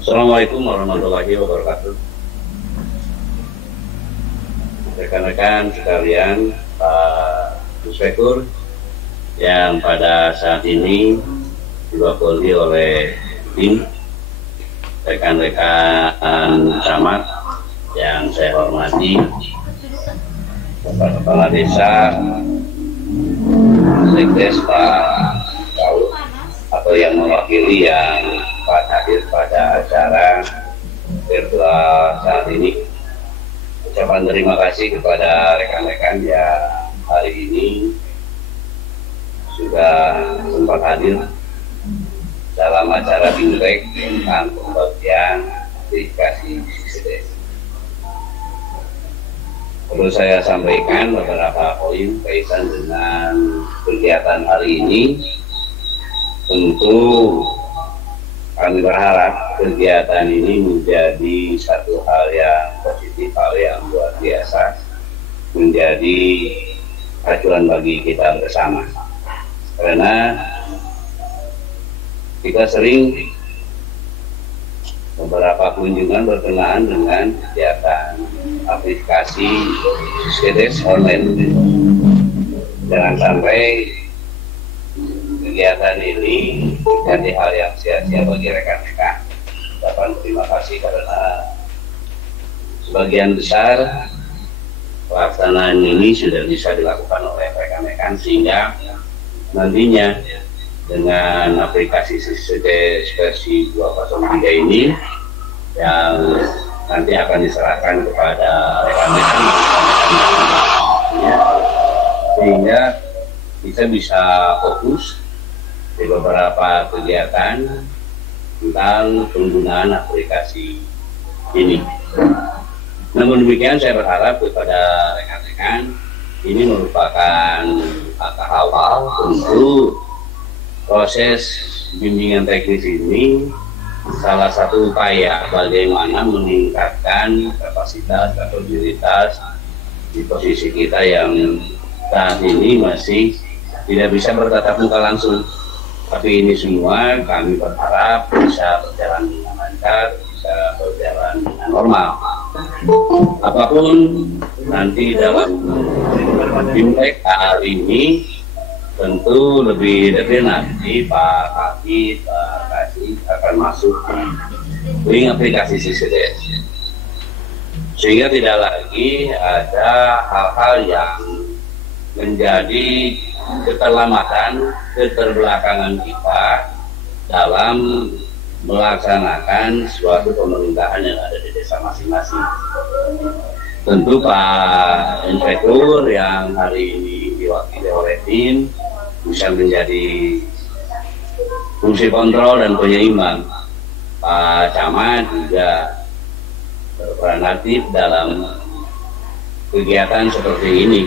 Assalamualaikum warahmatullahi wabarakatuh. Rekan-rekan sekalian, Pak Inspektur yang pada saat ini diwakili oleh tim, rekan-rekan camat yang saya hormati, Bapak Kepala Desa, Sekdes Pak Paul, atau yang mewakili yang hadir pada acara virtual saat ini. Ucapan terima kasih kepada rekan-rekan yang hari ini sudah sempat hadir dalam acara Bimtek tentang pembagian aplikasi CCTS. Perlu saya sampaikan beberapa poin kaitan dengan kegiatan hari ini. Tentu kami berharap kegiatan ini menjadi satu hal yang positif, hal yang luar biasa, menjadi acuan bagi kita bersama. Karena kita sering beberapa kunjungan berkenaan dengan kegiatan aplikasi CCTS online. Jangan sampai kegiatan ini menjadi hal yang sia-sia bagi rekan-rekan. Ucapan terima kasih karena sebagian besar pelaksanaan ini sudah bisa dilakukan oleh rekan-rekan, sehingga nantinya dengan aplikasi CCTS versi 203 ini yang nanti akan diserahkan kepada rekan-rekan sehingga kita bisa fokus di beberapa kegiatan tentang penggunaan aplikasi ini. Namun demikian, saya berharap kepada rekan-rekan ini merupakan langkah awal untuk proses bimbingan teknis ini, salah satu upaya bagaimana meningkatkan kapasitas, kapabilitas di posisi kita yang saat ini masih tidak bisa bertatap muka langsung. Tapi ini semua kami berharap bisa berjalan dengan lancar, bisa berjalan dengan normal. Apapun nanti dalam Bimtek hari ini, tentu lebih detail nanti Pak Kaki, Pak Kasih akan masuk link aplikasi CCTS. Sehingga tidak lagi ada hal-hal yang menjadi keterlambatan, keterbelakangan kita dalam melaksanakan suatu pemerintahan yang ada di desa masing-masing. Tentu Pak Inspektur yang hari ini diwakili oleh tim bisa menjadi fungsi kontrol dan penyeimbang. Pak Camat juga berperan aktif dalam kegiatan seperti ini.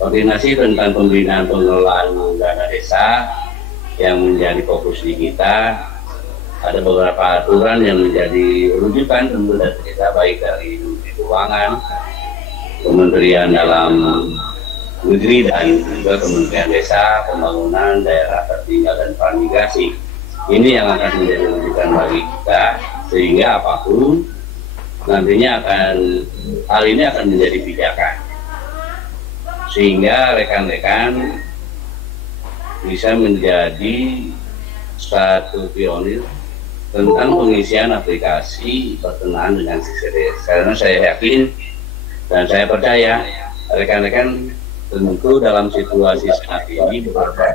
Koordinasi tentang pembinaan pengelolaan dana desa yang menjadi fokus di kita. Ada beberapa aturan yang menjadi rujukan tentu dari kita, baik dari Menteri Keuangan, Kementerian Dalam Negeri, dan juga Kementerian Desa, Pembangunan Daerah Tertinggal dan Transmigrasi. Ini yang akan menjadi rujukan bagi kita, sehingga apapun nantinya hal ini akan menjadi pijakan, sehingga rekan-rekan bisa menjadi satu pionir tentang pengisian aplikasi berkenaan dengan CCTS. Karena saya yakin dan saya percaya rekan-rekan tentu dalam situasi saat ini beberapa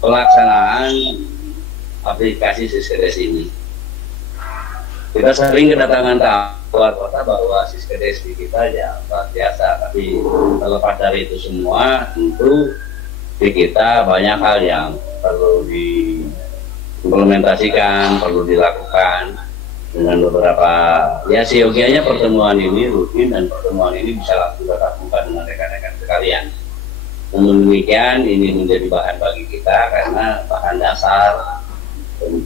pelaksanaan aplikasi CCTS ini. Kita sering kedatangan keluar kota bahwa CCTS di kita ya luar biasa, tapi terlepas dari itu semua, tentu di kita banyak hal yang perlu diimplementasikan, perlu dilakukan dengan beberapa, ya seyogianya pertemuan ini rutin dan pertemuan ini bisa langsung tatap muka dengan rekan-rekan sekalian. Namun demikian, ini menjadi bahan bagi kita karena bahan dasar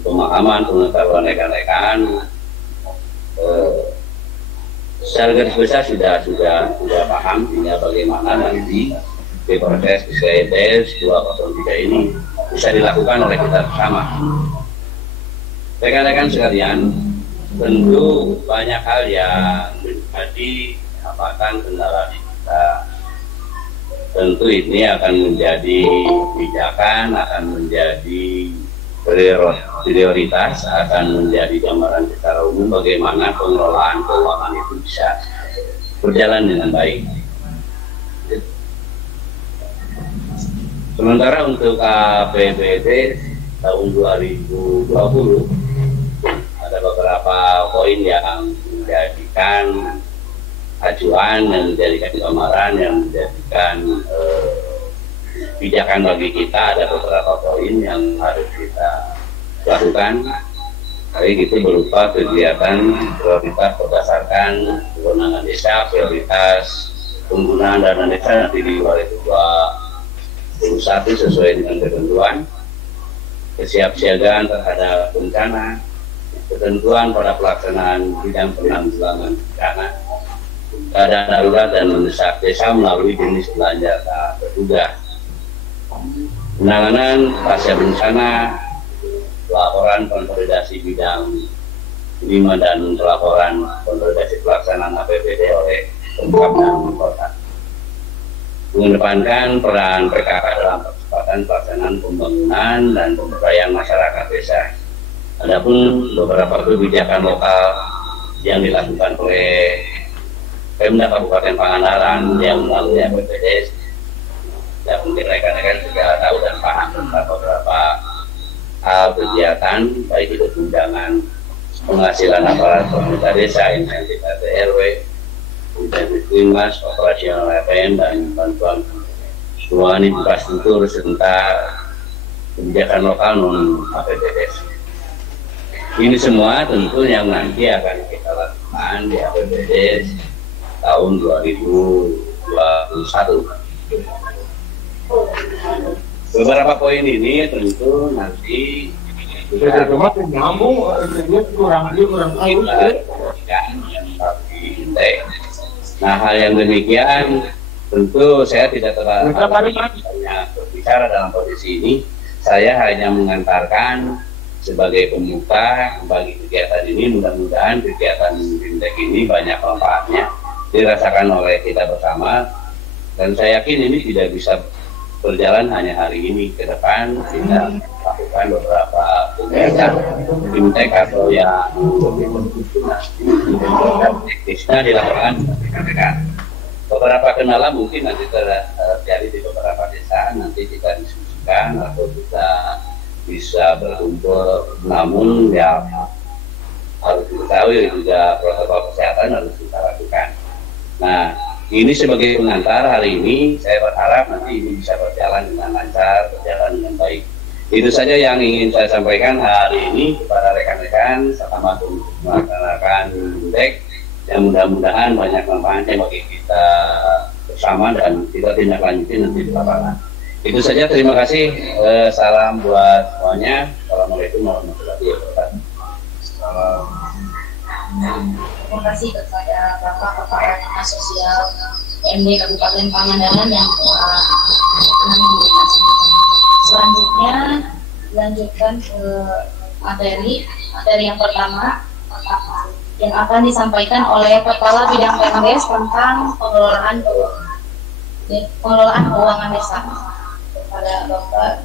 pemahaman, pengetahuan rekan-rekan. Secara garis besar sudah paham tinggal bagaimana nanti di proses PSKS 203 ini bisa dilakukan oleh kita bersama. Rekan-rekan sekalian, tentu banyak hal yang menjadi hambatan kendala di kita. Tentu ini akan menjadi kebijakan, akan menjadi prioritas, akan menjadi gambaran secara umum bagaimana pengelolaan keuangan itu bisa berjalan dengan baik. Sementara untuk APBD tahun 2020 ada beberapa poin yang menjadikan acuan, yang menjadikan gambaran, yang menjadikan pijakan bagi kita. Ada beberapa poin yang harus kita lakukan. Baik itu berupa kegiatan prioritas berdasarkan kewenangan desa, prioritas penggunaan dana desa nanti di 2021 sesuai dengan ketentuan, kesiapsiagaan terhadap bencana, ketentuan pada pelaksanaan bidang penanggulangan bencana, keadaan darurat dan mendesak desa melalui jenis belanja tak terduga, penanganan pasca bencana, laporan konsolidasi bidang 5 dan pelaporan konsolidasi pelaksanaan APBD oleh Pemkab dan Kota. Mengedepankan peran PKK dalam percepatan pelaksanaan pembangunan dan pemberdayaan masyarakat desa. Adapun beberapa kebijakan lokal yang dilakukan oleh Pemda Kabupaten Pangandaran yang melalui APBD, ya mungkin rekan-rekan juga tahu dan paham tentang beberapa hal kegiatan, baik itu tunjangan penghasilan aparat pemerintah desa, insentif RT/RW, insentif Linmas, operasional APM, dan bantuan keuangan infrastruktur serta kebijakan lokal non APBD. Ini semua tentu yang nanti akan kita lakukan di APBD tahun 2021. Beberapa poin ini tentu nanti kita nah, hal yang demikian tentu saya tidak terlalu banyak berbicara dalam posisi ini. Saya hanya mengantarkan sebagai pembuka bagi kegiatan ini. Mudah-mudahan kegiatan fintech ini banyak manfaatnya dirasakan oleh kita bersama, dan saya yakin ini tidak bisa berjalan hanya hari ini. Ke depan kita lakukan beberapa kegiatan fintech atau yang teknisnya dilakukan rekan-rekan. Beberapa kendala mungkin nanti terjadi di beberapa desa, nanti kita diskusikan atau kita bisa berkumpul, namun ya harus diketahui juga protokol kesehatan harus kita lakukan. Nah, ini sebagai pengantar hari ini, saya berharap nanti ini bisa berjalan dengan lancar, berjalan dengan baik. Itu saja yang ingin saya sampaikan hari ini kepada rekan-rekan sama melaksanakan fintech, yang mudah-mudahan banyak manfaatnya bagi kita bersama dan kita tindak lanjuti nanti di lapangan. Itu saja, terima kasih. Salam buat semuanya. Assalamualaikum warahmatullahi wabarakatuh. Terima kasih kepada Bapak Kepala Dinas Sosial MD Kabupaten Pangandaran yang telah memberikan. Selanjutnya dilanjutkan ke materi yang pertama yang akan disampaikan oleh Kepala Bidang PMDes tentang pengelolaan keuangan desa. Kepada Bapak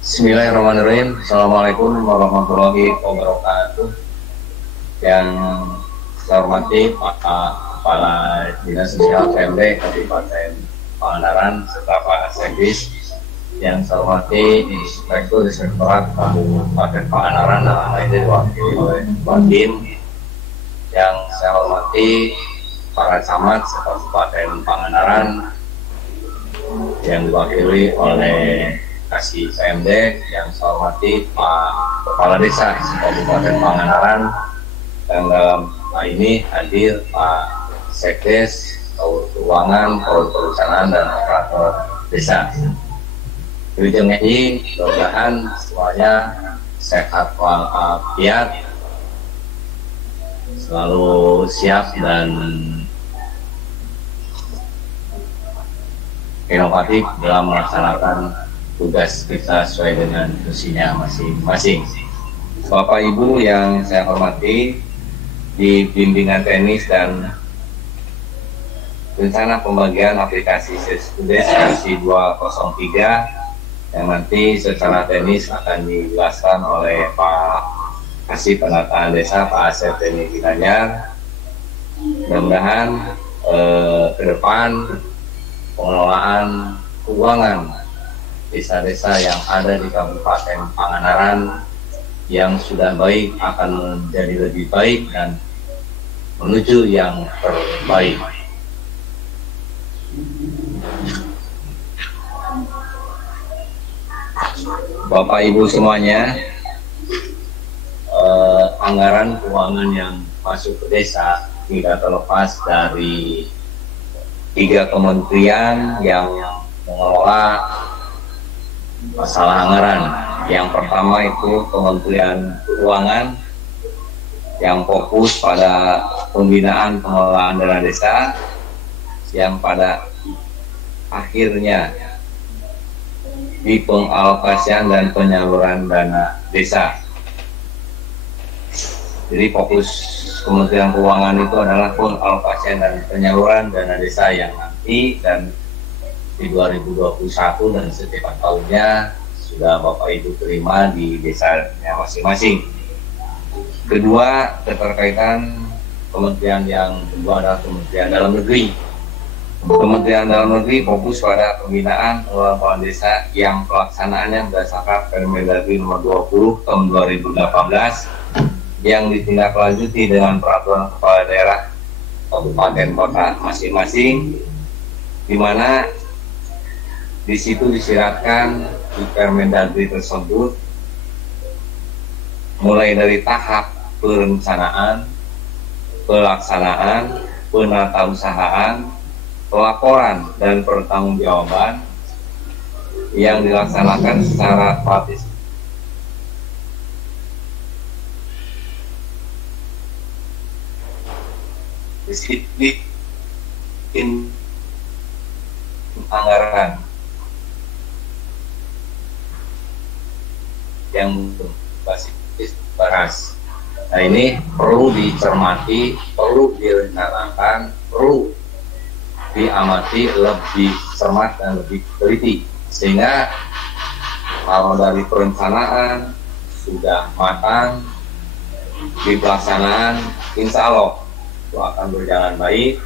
Bismillahirrahmanirrahim. Assalamualaikum warahmatullahi wabarakatuh. Yang saya hormati Pak Kepala Dinas Sosial PMD Kabupaten Pangandaran serta Pak Sekdis. Yang saya hormati Inspektur Direktorat Kabupaten Pangandaran dalam hal ini diwakili oleh Badim. Yang saya hormati para camat Kabupaten Pangandaran yang diwakili oleh Kasih PMD, yang saya hormati Pak Kepala Desa Kabupaten Pangandaran, dan dalam Nah, ini hadir Pak Sekdes, Keuangan, Perencanaan dan Operator Desa. Wilujeng ini mudah-mudahan semuanya sehat walafiat, selalu siap dan inovatif dalam melaksanakan tugas kita sesuai dengan fungsinya masing-masing. Bapak Ibu yang saya hormati, di bimbingan teknis dan rencana pembagian aplikasi Seskudes versi 203 yang nanti secara teknis akan dijelaskan oleh Pak Kasih Penataan Desa, Pak Asep Deni Ginanyar. Mudah-mudahan ke depan pengelolaan keuangan desa-desa yang ada di Kabupaten Pangandaran yang sudah baik akan menjadi lebih baik dan menuju yang terbaik. Bapak Ibu semuanya, anggaran keuangan yang masuk ke desa tidak terlepas dari 3 kementerian yang mengelola masalah anggaran. Yang pertama itu Kementerian Keuangan yang fokus pada pembinaan pengelolaan dana desa yang pada akhirnya di pengalokasian dan penyaluran dana desa. Jadi fokus Kementerian Keuangan itu adalah pengalokasian dan penyaluran dana desa yang nanti dan di 2021 dan setiap tahunnya sudah Bapak Ibu terima di desanya masing-masing. Kedua, keterkaitan kementerian yang kedua adalah Kementerian Dalam Negeri. Kementerian Dalam Negeri fokus pada pembinaan pengelolaan desa yang pelaksanaannya berdasarkan Permendagri nomor 20 tahun 2018 yang ditindaklanjuti dengan peraturan kepala daerah kabupaten kota masing-masing, di mana di situ disyaratkan di Permendagri tersebut mulai dari tahap perencanaan, pelaksanaan, penatausahaan, pelaporan dan pertanggungjawaban yang dilaksanakan secara partisipasi disiplin anggaran yang berbasis beras. Nah, ini perlu dicermati, perlu direncanakan, perlu diamati lebih cermat dan lebih teliti, sehingga kalau dari perencanaan sudah matang, di pelaksanaan insya Allah itu akan berjalan baik.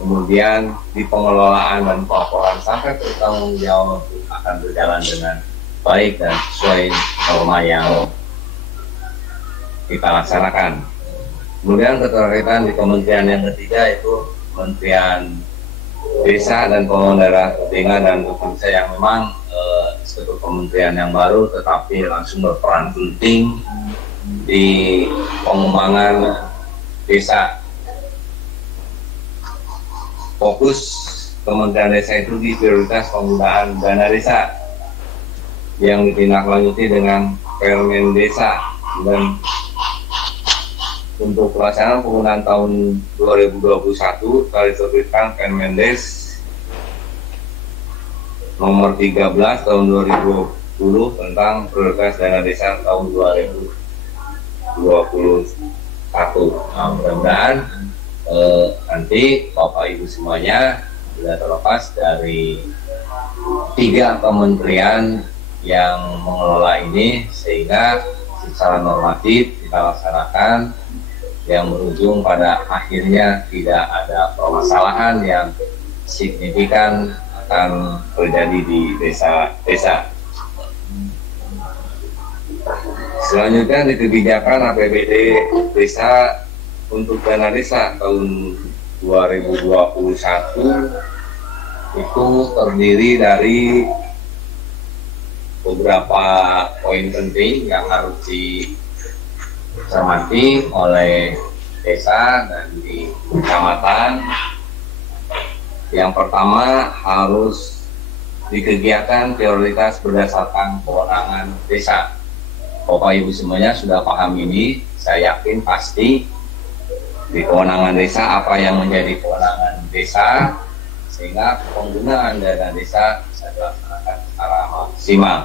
Kemudian di pengelolaan dan pelaporan sampai bertanggung jawab akan berjalan dengan baik dan sesuai norma yang kita laksanakan. Kemudian keterkaitan di kementerian yang ketiga itu Kementerian Desa dan Pembangunan Daerah Tertinggal dan Desa yang memang satu kementerian yang baru tetapi langsung berperan penting di pengembangan desa. Fokus Kementerian Desa itu di prioritas penggunaan dana desa yang ditindaklanjuti dengan Permen Desa, dan untuk pelaksanaan penggunaan tahun 2021 telah diterbitkan Permendes nomor 13 tahun 2020 tentang prioritas dana desa tahun 2021. Nah, mudah-mudahan nanti Bapak Ibu semuanya tidak terlepas dari 3 kementerian yang mengelola ini, sehingga secara normatif kita laksanakan yang berujung pada akhirnya tidak ada permasalahan yang signifikan akan terjadi di desa-desa. Selanjutnya di kebijakan APBD desa untuk dana desa tahun 2021 itu terdiri dari beberapa poin penting yang harus dicermati oleh desa dan di kecamatan. Yang pertama harus dikegiatan prioritas berdasarkan kewenangan desa. Bapak Ibu semuanya sudah paham ini, saya yakin pasti di kewenangan desa apa yang menjadi kewenangan desa, sehingga penggunaan dana desa bisa dilaksanakan secara maksimal.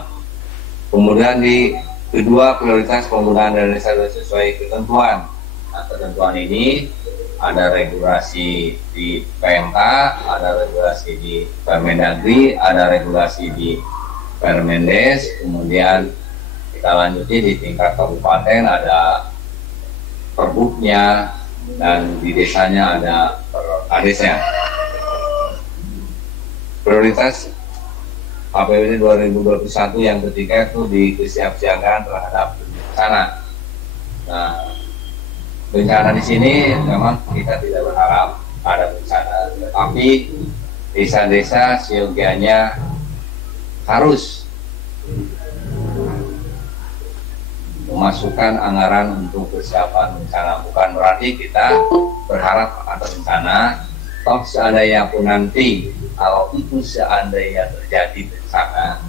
Kemudian di kedua, prioritas penggunaan dana desa sesuai ketentuan. Nah, ketentuan ini ada regulasi di PMK, ada regulasi di Permendagri, ada regulasi di Permendes, kemudian kita lanjuti di tingkat kabupaten ada perbuknya, dan di desanya ada perkadesnya. Prioritas APBD 2021 yang ketiga itu di kesiapsiagaan terhadap bencana. Nah, bencana di sini memang kita tidak berharap ada bencana, tetapi desa-desa seyogianya harus memasukkan anggaran untuk persiapan bencana. Bukan berarti kita berharap ada bencana, toh seandainya pun nanti, kalau itu seandainya terjadi bencana,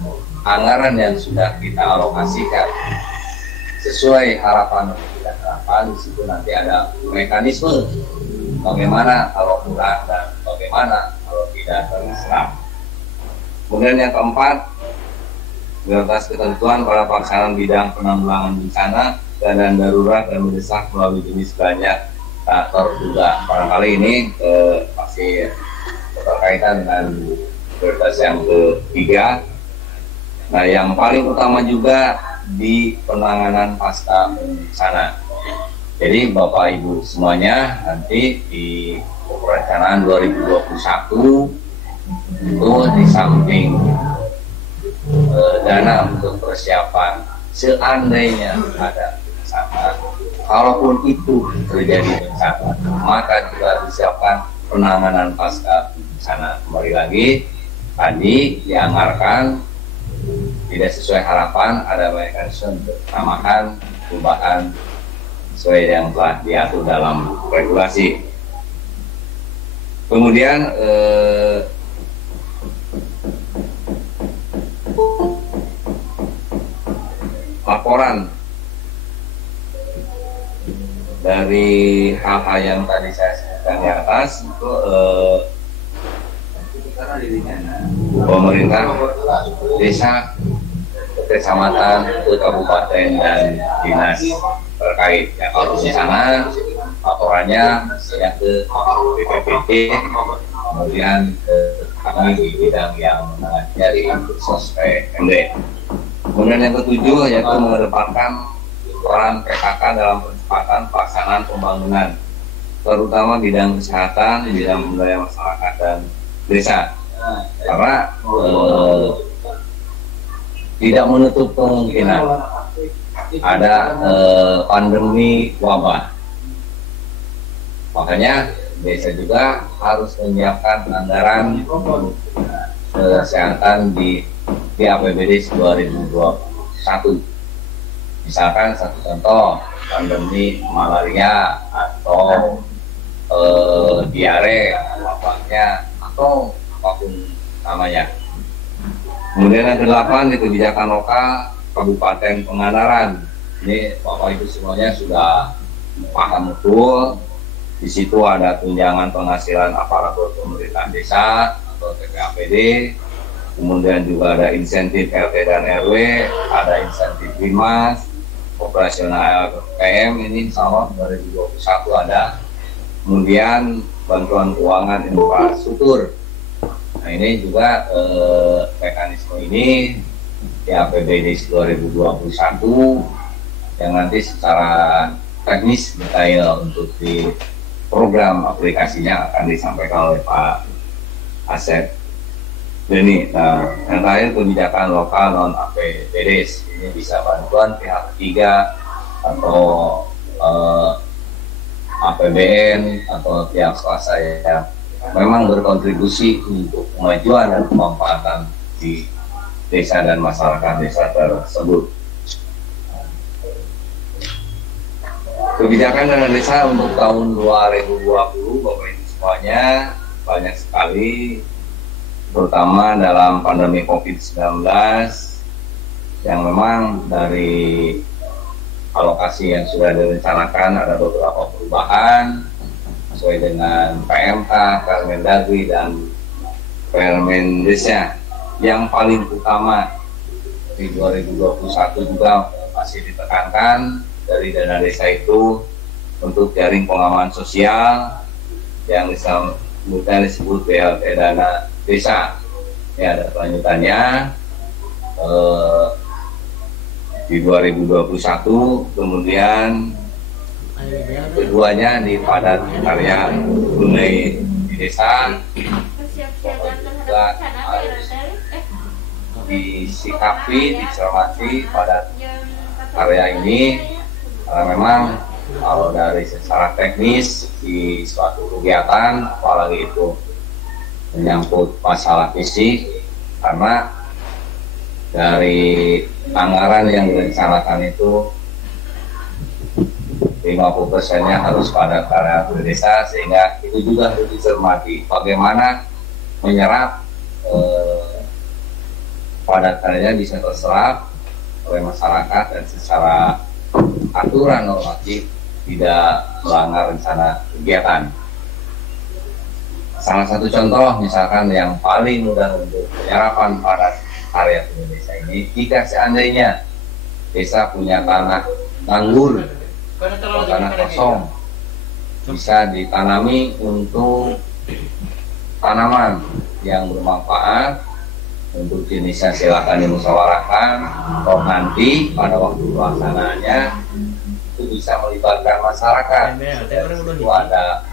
anggaran yang sudah kita alokasikan sesuai harapan atau tidak harapan, di situ nanti ada mekanisme bagaimana kalau kurang dan bagaimana kalau tidak terserap. Kemudian yang keempat, prioritas ketentuan pada pelaksanaan bidang penanggulangan bencana, dana darurat dan mendesak melalui jenis belanja tak terduga. Barangkali ini pasti berkaitan dengan prioritas yang ketiga. Nah, yang paling utama juga di penanganan pasca bencana. Jadi Bapak Ibu semuanya, nanti di perencanaan 2021 itu di samping dana untuk persiapan seandainya ada bencana, kalaupun itu terjadi bencana, maka juga disiapkan penanganan pasca bencana. Kembali lagi, tadi dianggarkan tidak sesuai harapan, ada mekanisme untuk menamakan perubahan sesuai yang telah diatur dalam regulasi. Kemudian laporan dari hal-hal yang tadi saya sebutkan di atas itu pemerintah desa, kecamatan, kabupaten, dan dinas terkait. Ya, kalau di sana laporannya saya ke BPPT, kemudian kami di bidang yang dari SOSPMD. Kemudian yang ketujuh yaitu mengedepankan peran PKK dalam percepatan pelaksanaan pembangunan, terutama bidang kesehatan, bidang pemberdayaan masyarakat dan desa. Karena tidak menutup kemungkinan ada pandemi wabah. Makanya desa juga harus menyiapkan anggaran kesehatan di APBD 2021. Misalkan satu contoh, pandemi malaria atau diare, wabahnya atau apapun namanya. Kemudian yang ke-8 di kebijakan lokal Kabupaten Pangandaran. Ini Bapak Ibu semuanya sudah paham betul. Di situ ada tunjangan penghasilan aparatur pemerintah desa atau TPAPD. Kemudian juga ada insentif RT dan RW, ada insentif Bimas, operasional PM ini insya Allah 2021 ada. Kemudian bantuan keuangan infrastruktur. Nah, ini juga mekanisme ini di APBD 2021 yang nanti secara teknis detail untuk di program aplikasinya akan disampaikan oleh Pak Asep Deni. Nah, yang terakhir kebijakan lokal non APBD, ini bisa bantuan pihak ketiga atau APBN atau pihak swasta yang memang berkontribusi untuk kemajuan dan pemanfaatan di desa dan masyarakat desa tersebut. Kebijakan dana desa untuk tahun 2020 Bapak Ibu semuanya banyak sekali, terutama dalam pandemi COVID-19 yang memang dari alokasi yang sudah direncanakan ada beberapa perubahan sesuai dengan PMK, Permendagri dan Permendesnya. Yang paling utama di 2021 juga masih ditekankan dari dana desa itu untuk jaring pengaman sosial yang disebut BLT dana desa. Ya, ada kelanjutannya di 2021, kemudian keduanya di padat karya tunai di desa juga harus disikapi, dicermati pada karya ini, karena memang kalau dari secara teknis di suatu kegiatan, apalagi itu menyangkut masalah fisik, karena dari anggaran yang direncanakan itu 50%-nya harus pada karya desa, sehingga itu juga harus dicermati bagaimana menyerap padat karyanya bisa terserap oleh masyarakat dan secara aturan normatif tidak melanggar rencana kegiatan. Salah satu contoh misalkan yang paling mudah untuk penyerapan padat karya desa ini, jika seandainya desa punya tanah nganggur atau tanah kosong, bisa ditanami untuk tanaman yang bermanfaat. Untuk jenisnya silakan dimusyawarahkan, atau nanti pada waktu pelaksanaannya itu bisa melibatkan masyarakat. Itu ada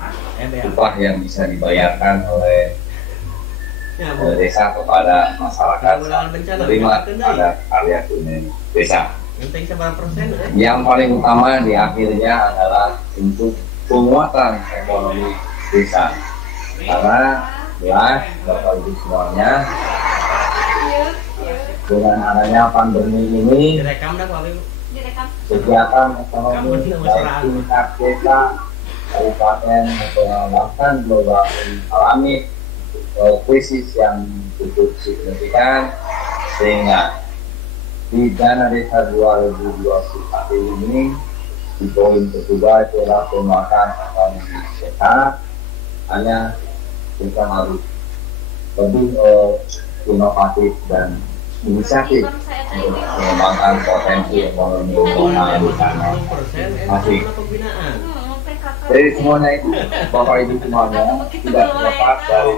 upah yang bisa dibayarkan oleh desa kepada masyarakat menerima pada karya tunai desa. Yang paling utama di akhirnya adalah untuk penguatan ekonomi desa, karena jelas Bapak Ibu semuanya, dengan adanya pandemi ini kegiatan ekonomi dari tingkat desa, kabupaten maupun bahkan global alami krisis yang cukup signifikan, sehingga di dana desa 2021 ini di poin kedua itu adalah penguatan ekonomi desa. Hanya kita harus lebih inovatif dan inisiatif untuk mengembangkan potensi ekonomi nasional di sana masih. Jadi semuanya itu Bapak Ibu semuanya tidak terlepas dari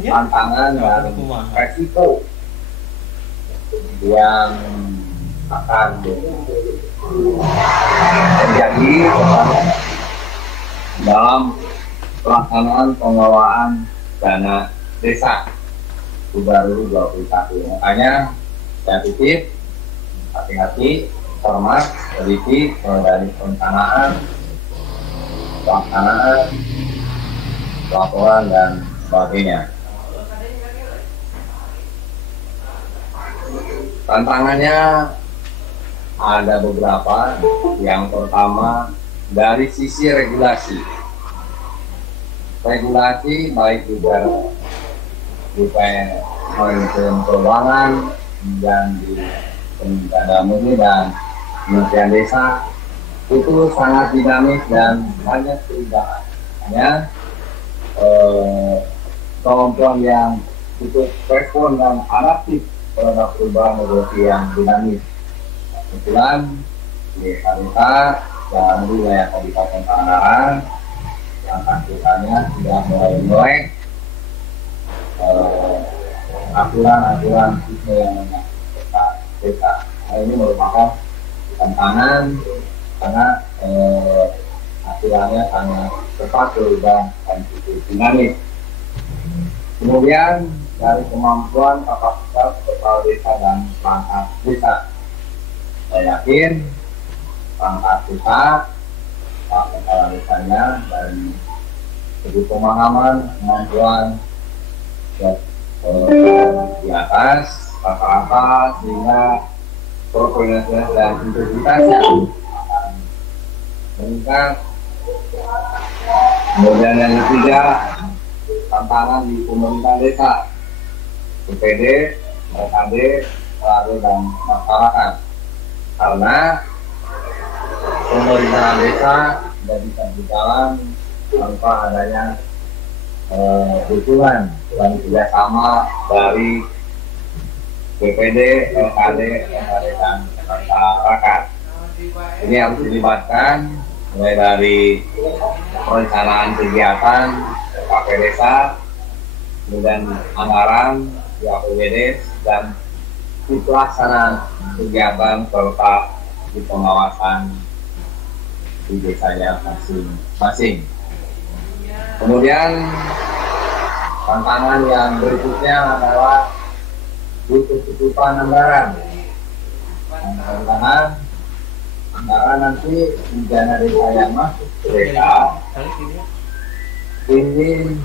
tantangan dan resiko yang akan terjadi dalam pelaksanaan pengelolaan dana desa 2021. Makanya saya titip hati-hati, cermat, teliti dari perencanaan, pelaksanaan, laporan dan sebagainya. Tantangannya ada beberapa. Yang pertama dari sisi regulasi. Regulasi baik juga di Kementerian Keuangan dan di Kementerian Dalam Negeri dan Kementerian Desa itu sangat dinamis dan banyak perubahan. Hanya kemampuan yang cukup respon dan adaptif terhadap perubahan regulasi yang dinamis. Kebetulan di Desa dan wilayah Kabupaten Pangandaran yang aktivitasnya sudah mulai melek aturan-aturan yang menyangkut desa. Hal ini merupakan tantangan karena aturannya sangat cepat berubah dan cukup dinamis. Kemudian dari kemampuan kapasitas kepala desa dan perangkat desa, saya yakin perangkat desa, Pak Kepala Desanya dari segi pemahaman, kemampuan di atas rata-rata, sehingga koordinasi dan integritasnya akan meningkat. Kemudian yang ketiga, tantangan di pemerintah desa, BPD, RKD, lalu dan masyarakat. Karena pemerintahan desa tidak bisa berjalan tanpa adanya dukungan dan kerjasama dari BPD, LKD, RKD dan masyarakat. Ini harus dilibatkan mulai dari perencanaan kegiatan KP desa, kemudian anggaran di APBD dan di pelaksanaan kegiatan serta di pengawasan di desanya masing-masing. Kemudian tantangan yang berikutnya adalah cukupan anggaran. Anggaran nanti di dana desa yang masuk ke desa ini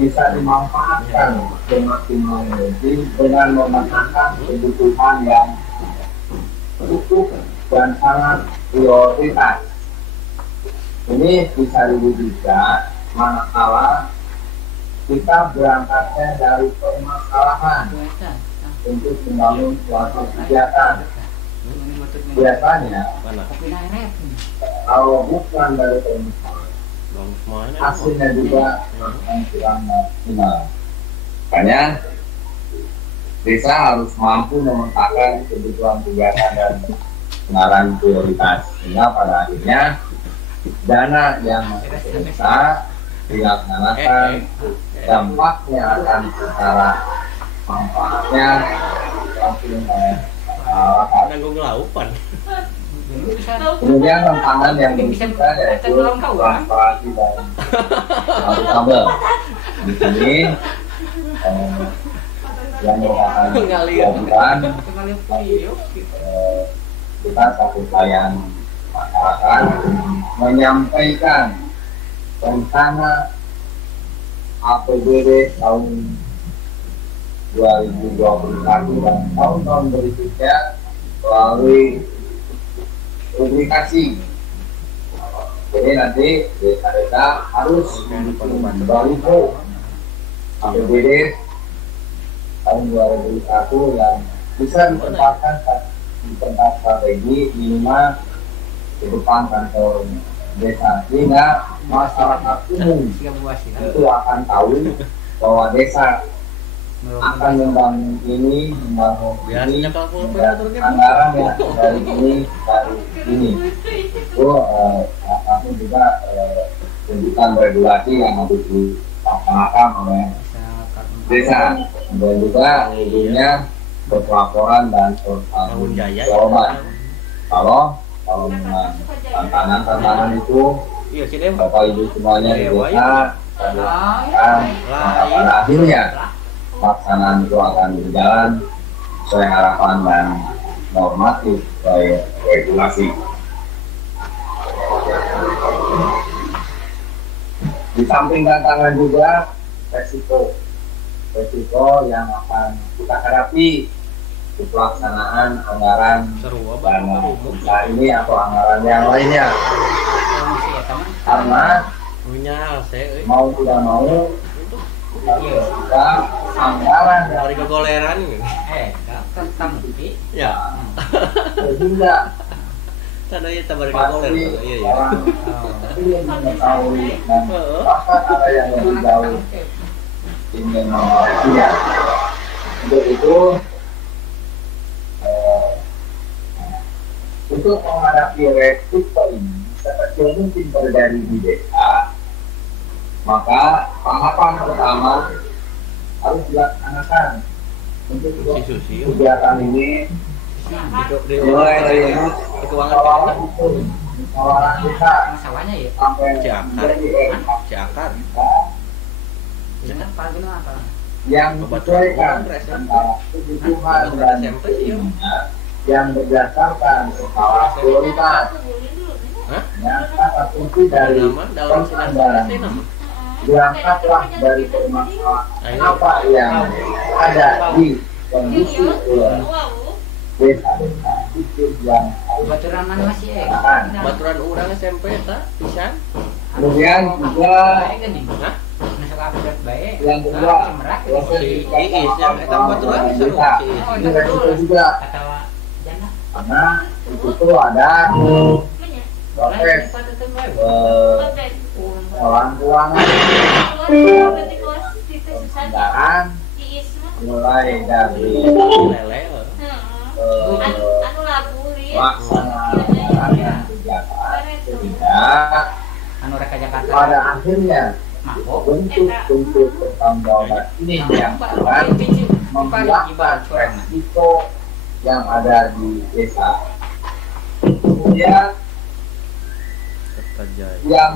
bisa dimanfaatkan semaksimal mungkin dengan memenuhi kebutuhan yang cukup dan sangat prioritas. Ini bisa diwujudkan manakala kita berangkatnya dari permasalahan untuk membangun suatu kegiatan. Biasanya kalau bukan dari permasalahan, hasilnya juga kurang maksimal. Makanya desa harus mampu memetakan kebutuhan kegiatan dan pengenalan prioritas, sehingga pada akhirnya dana yang masuk ke desa dilaksanakan, dampaknya akan secara manfaatnya langsung nanggung laupan. Kemudian tantangan yang berikutnya yaitu transparansi dan akuntabel. Di sini yang merupakan kewajiban kita satu pelayan masyarakat menyampaikan rencana APBD tahun 2021 dan tahun-tahun berikutnya melalui publikasi. Jadi nanti desa-desa harus baliho APBD tahun 2021 yang bisa ditempatkan di tempat strategi minimal di depan kantor desa, sehingga masyarakat umum itu akan tahu bahwa desa akan membangun ini, membangun ini, dan anggaran yang dari ini. Itu aku juga tuntutan regulasi yang harus dilaksanakan oleh desa, dan juga tentunya berpelaporan dan bertanggung jawab. Kalau memang tantangan itu Bapak Ibu semuanya di desa pada akhirnya pelaksanaan itu akan berjalan sesuai harapan dan normatif sesuai regulasi. Di samping tantangan juga resiko yang akan kita hadapi di pelaksanaan anggaran dana desa ini atau anggaran yang lainnya, karena mau tidak mau kita anggaran dari kegoleran ya sehingga tandanya tabar pasti iya orang ingin mengetahui dan bahkan ada yang lebih jauh ingin mengetahuinya. Untuk itu untuk menghadapi resiko ini sekecil mungkin terjadi di desa, maka tahapan pertama harus dilaksanakan untuk kegiatan ini mulai dari pengelolaan desa sampai menjadi Jakar yang disesuaikan antara kebutuhan dan yang berdasarkan skala prioritas. Yang kata kunci dari penganggaran diangkatlah dari permasalahan apa yang ada di kondisi desa-desa. itu yang Baturan mana masih Baturan urang SMP ta pisan. kemudian juga Hah? Masuk update baik. yang kedua Si Iis yang eta baturan seru si Iis. ini resiko juga Kata jana. karena itu tuh ada proses orang keuangan kendaraan mulai dari Lele. pelaksanaan kegiatan sehingga Anu reka Jakarta. pada akhirnya Mabok. bentuk pertanggungjawaban ini yang akan membuat resiko yang ada di desa. Kemudian yang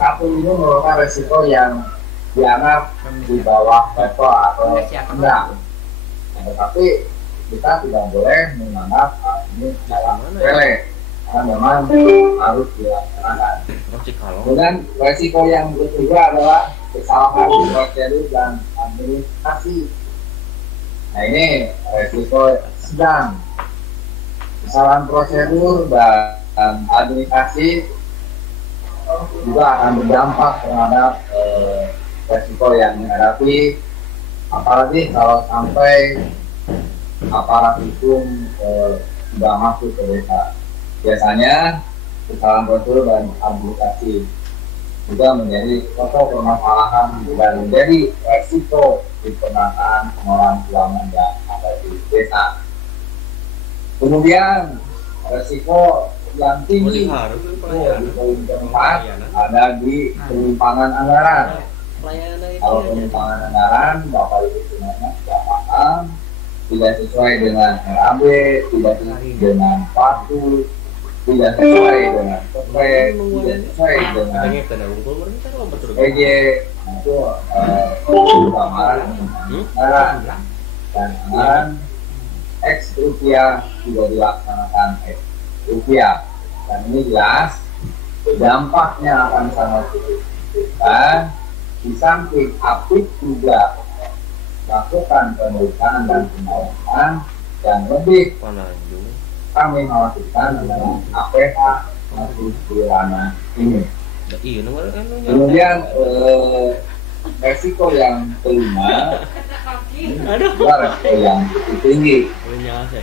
satu ini merupakan resiko yang dianggap di bawah level atau rendah. Tetapi kita tidak boleh menganggap ini salah sepele karena memang harus dilaksanakan. Kemudian resiko yang ketiga adalah kesalahan prosedur dan administrasi. Nah ini resiko sedang. Kesalahan prosedur dan administrasi juga akan berdampak terhadap resiko yang dihadapi, apalagi kalau sampai aparat hukum sudah masuk ke desa. Biasanya kesalahan prosedur dan administrasi juga menjadi pokok permasalahan dan menjadi resiko di penataan pengelolaan keuangan yang ada di desa. Kemudian resiko yang tinggi di poin keempat ada di penyimpangan anggaran. Kalau penyimpangan anggaran, Bapak Ibu semuanya sudah paham, tidak sesuai dengan RAB, tidak sesuai dengan PATU, tidak sesuai dengan PP, tidak sesuai dengan PJ, itu anggaran dan anggaran X rupiah juga dilaksanakan X rupiah, dan ini jelas dampaknya akan sangat signifikan. Di samping Apik juga lakukan pemeriksaan dan pengawasan yang lebih kami khawatirkan adalah APH masih di ranah ini. Kemudian resiko yang kelima adalah resiko yang tinggi.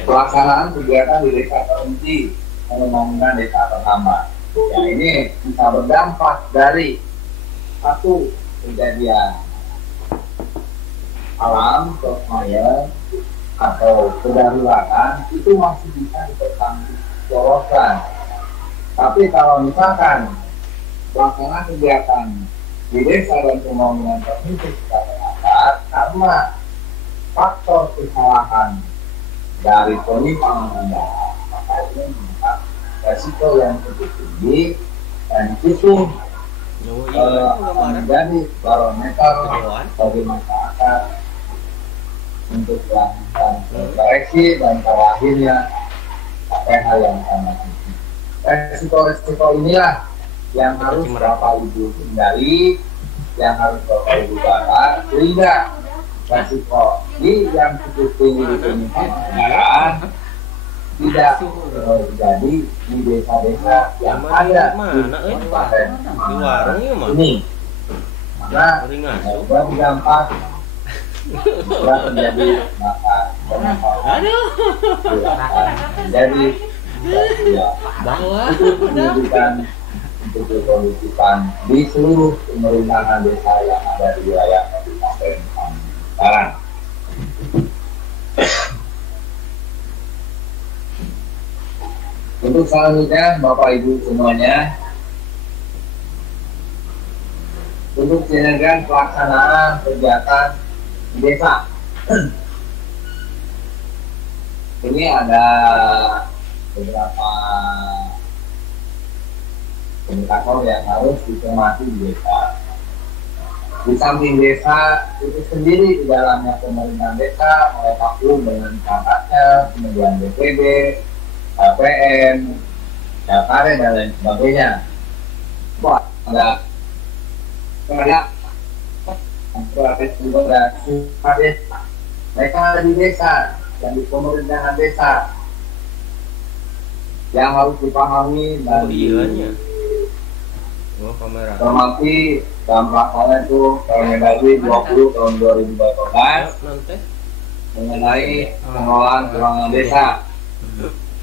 Pelaksanaan kegiatan di desa terhenti, pembangunan desa terhambat. Ya ini bisa berdampak dari satu kejadian alam, kemayan atau kedaruratan itu masih bisa dipertanggungjawabkan. Tapi kalau misalkan pelaksanaan kegiatan di desa dan pembangunan terhenti secara terhambat karena faktor kesalahan dari penyimpangan anggaran, maka ini menyebabkan resiko yang cukup tinggi dan itu menjadi barometer bagi masyarakat untuk melakukan koreksi dan terakhirnya hal yang sama. Resiko-resiko inilah yang harus Bapak Ibu hindari, yang harus Bapak Ibu jaga sehingga resiko ini yang cukup tinggi di penyimpangan anggaran tidak terjadi di desa-desa yang ada di kabupaten ini, karena berdampak jika terjadi maka jadi itu pendidikan untuk dikondisikan di seluruh pemerintahan desa yang ada di wilayah Kabupaten Pamekasan. Untuk selanjutnya, Bapak Ibu semuanya, untuk sinergi pelaksanaan kegiatan di desa, ini ada beberapa indikator yang harus dicermati di desa. Di samping desa itu sendiri, di dalamnya pemerintahan desa mulai maklum dengan perangkatnya, kemudian BPD, KPN, Jakarta dan lain sebagainya. Wah, ada mereka di desa dan di pemerintahan desa yang harus dipahami dan iya nya. Oh, kamera. cermati dalam pelaksana itu Permendagri 20 tahun 2012 Nanti. mengenai pengelolaan keuangan desa.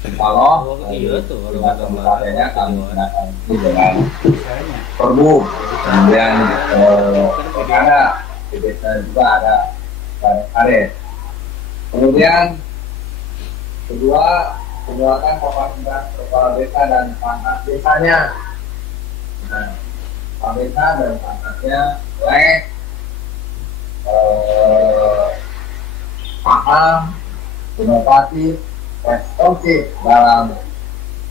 Kalau Oh, iya tuh, kalau tingkat gambar. kabupatennya kami gunakan itu dengan Soalnya. Perbu, kemudian ada di desa juga ada karet. Kemudian kedua, penguatan kapasitas kepala desa dan pangkat desanya. Nah, kepala desa dan pangkatnya paham, inovatif, responsif dalam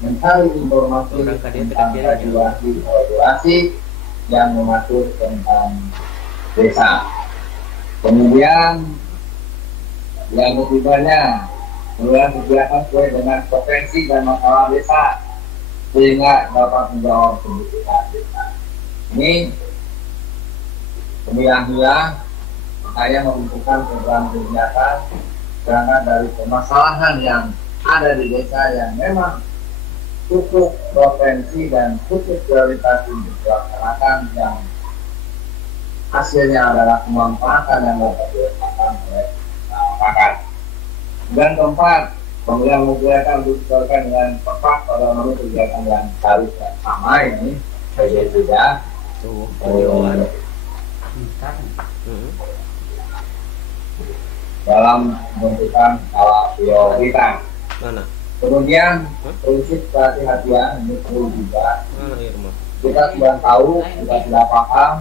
mencari informasi tentang regulasi yang mengatur tentang desa. Kemudian yang ketiganya, mengelola kegiatan sesuai dengan potensi dan masalah desa sehingga dapat menjawab kebutuhan desa. Ini pemilah-milah, makanya membutuhkan program kegiatan berangkat dari permasalahan yang ada di desa yang memang cukup potensi dan cukup prioritas untuk dilaksanakan, yang hasilnya adalah kemanfaatan yang dapat dirasakan oleh masyarakat. Dan keempat, pemilihan kegiatan disesuaikan dengan tepat pada menurut kegiatan yang seharusnya sama ini berbeda. Tuh, penjualan. Dalam menentukan skala prioritas. Mana? Kemudian prinsip kehati-hatian ini perlu juga. Mana Irma? Kita sudah tahu, kita sudah paham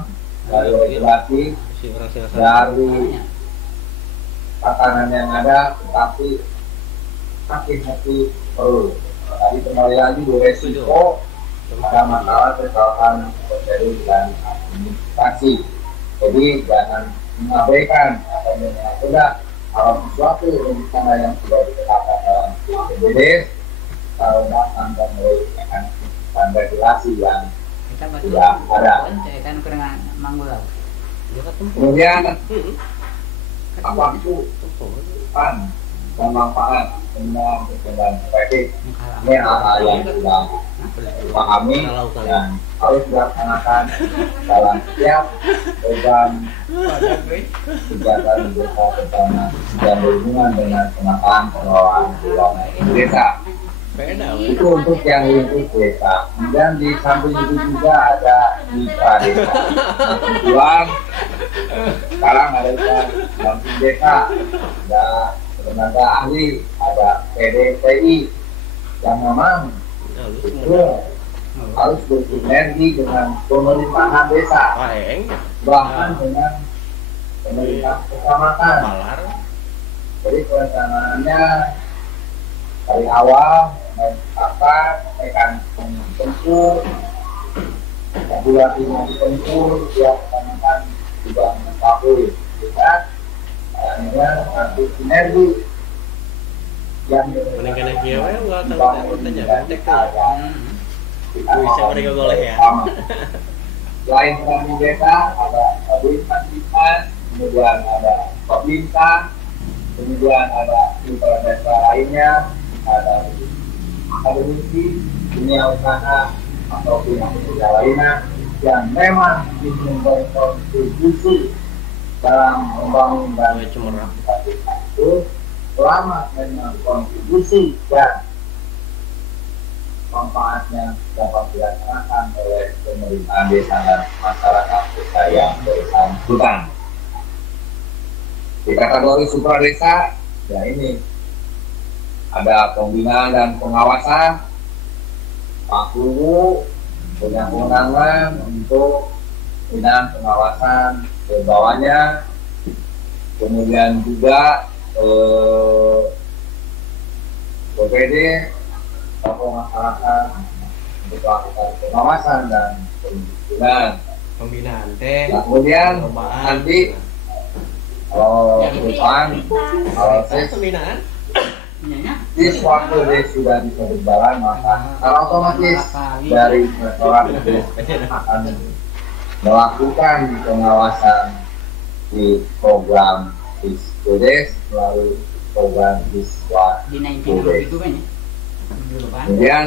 dari regulasi, Si orang Singasari. dari tatanan yang ada, tetapi hati-hati perlu. Tadi kembali lagi di resiko ada masalah kesalahan prosedur dan administrasi. Jadi jangan mengabaikan atau mengatur kalau sesuatu rencana yang sudah ditetapkan dalam PBD, kalau datang dan mekanisme dan regulasi yang Kita betul. sudah ada. Kan kurang manggul. Dia kan tempat. Kemudian Heeh. waktu pan dan manfaat dengan perkembangan efektif, ini hal-hal yang sudah dipahami dan harus dilaksanakan dalam setiap program kegiatan desa bersama yang berhubungan dengan penataan pengelolaan keuangan desa. Beda. Itu untuk yang lingkup desa. Kemudian di samping itu juga ada mitra desa. Kebetulan sekarang ada damping desa, ada tenaga ahli, ada PDPI yang memang Halus itu semua. harus bersinergi dengan pemerintahan desa, Paeng. bahkan dengan pemerintah kecamatan. Malar. Jadi perencanaannya dari awal mencatat mekanisme tempur, regulasinya ditempur, tiap kecamatan juga mengetahui, kan? Akhirnya nanti sinergi yang Mending kena kieu we ulah tahu tanya kontak tuh. Bisa mereka boleh ya. Selain pendamping desa, ada kabinetmas, kemudian ada pemerintah, kemudian ada mitra desa lainnya, ada akademisi, dunia usaha atau pihak ketiga lainnya yang memang ingin berkontribusi dalam membangun dan Cemerlang. itu selama memang kontribusi dan manfaatnya dapat dirasakan oleh pemerintahan desa dan masyarakat desa yang bersangkutan. Di kategori supra desa, ya ini ada pembinaan dan pengawasan. Pak Guru punya kewenangan untuk pembinaan pengawasan ke bawahnya. Kemudian juga BPD atau masyarakat untuk melakukan pengawasan dan perizinan. Pembinaan teh. Nah, kemudian Perlombaan. nanti kalau depan, kalau Pembinaan. di suatu des sudah bisa berjalan, maka secara otomatis dari restoran itu akan melakukan pengawasan di program Diskudes melalui program Diswa Dinaikkan Kudes. itu kan ya. Dulu kan. Kemudian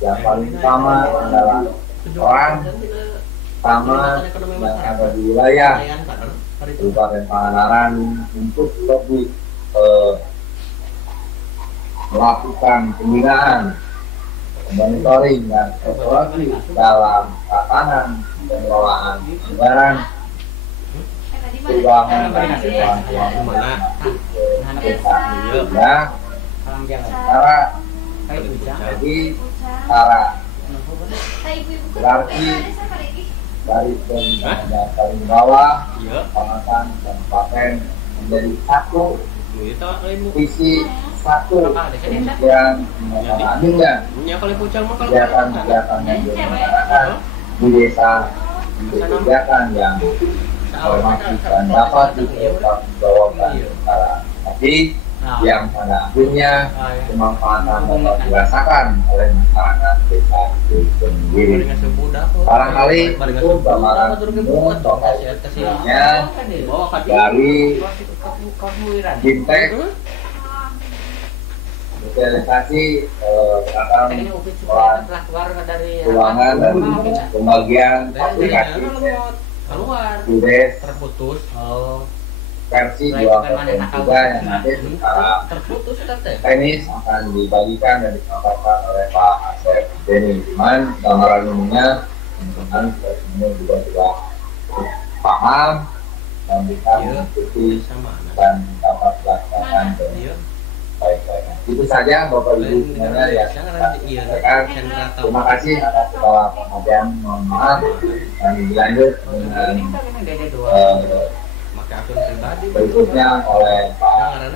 yang paling utama adalah orang sama yang ada di wilayah Kabupaten Pangandaran untuk lebih melakukan pembinaan, monitoring dan evaluasi dalam tatanan pengelolaan anggaran keuangan dan keuangan ya Kalang jalan. cara Kayak hujan. jadi cara berarti dari yang paling bawah Kecamatan dan Kabupaten menjadi satu visi satu kemudian mengamankannya kegiatan-kegiatan yang dilaksanakan di desa untuk kegiatan yang hormati dan dapat dipertanggungjawabkan secara tapi yang pada akhirnya kemanfaatan dapat dirasakan oleh masyarakat desa itu sendiri. Barangkali itu gambaran umum totalnya dari Bimtek sosialisasi akan keuangan dan pembagian aplikasi Kudes versi 2.3 yang nanti secara teknis akan dibagikan dan disampaikan oleh Pak Asep Denny. Cuman gambaran umumnya teman-teman semua juga sudah paham dan bisa mengikuti dan dapat dilaksanakan dengan baik-baik. Itu saja Bapak Ibu semuanya yang saya sampaikan. Terima kasih atas segala perhatian. Mohon maaf dan dilanjut dengan berikutnya oleh Pak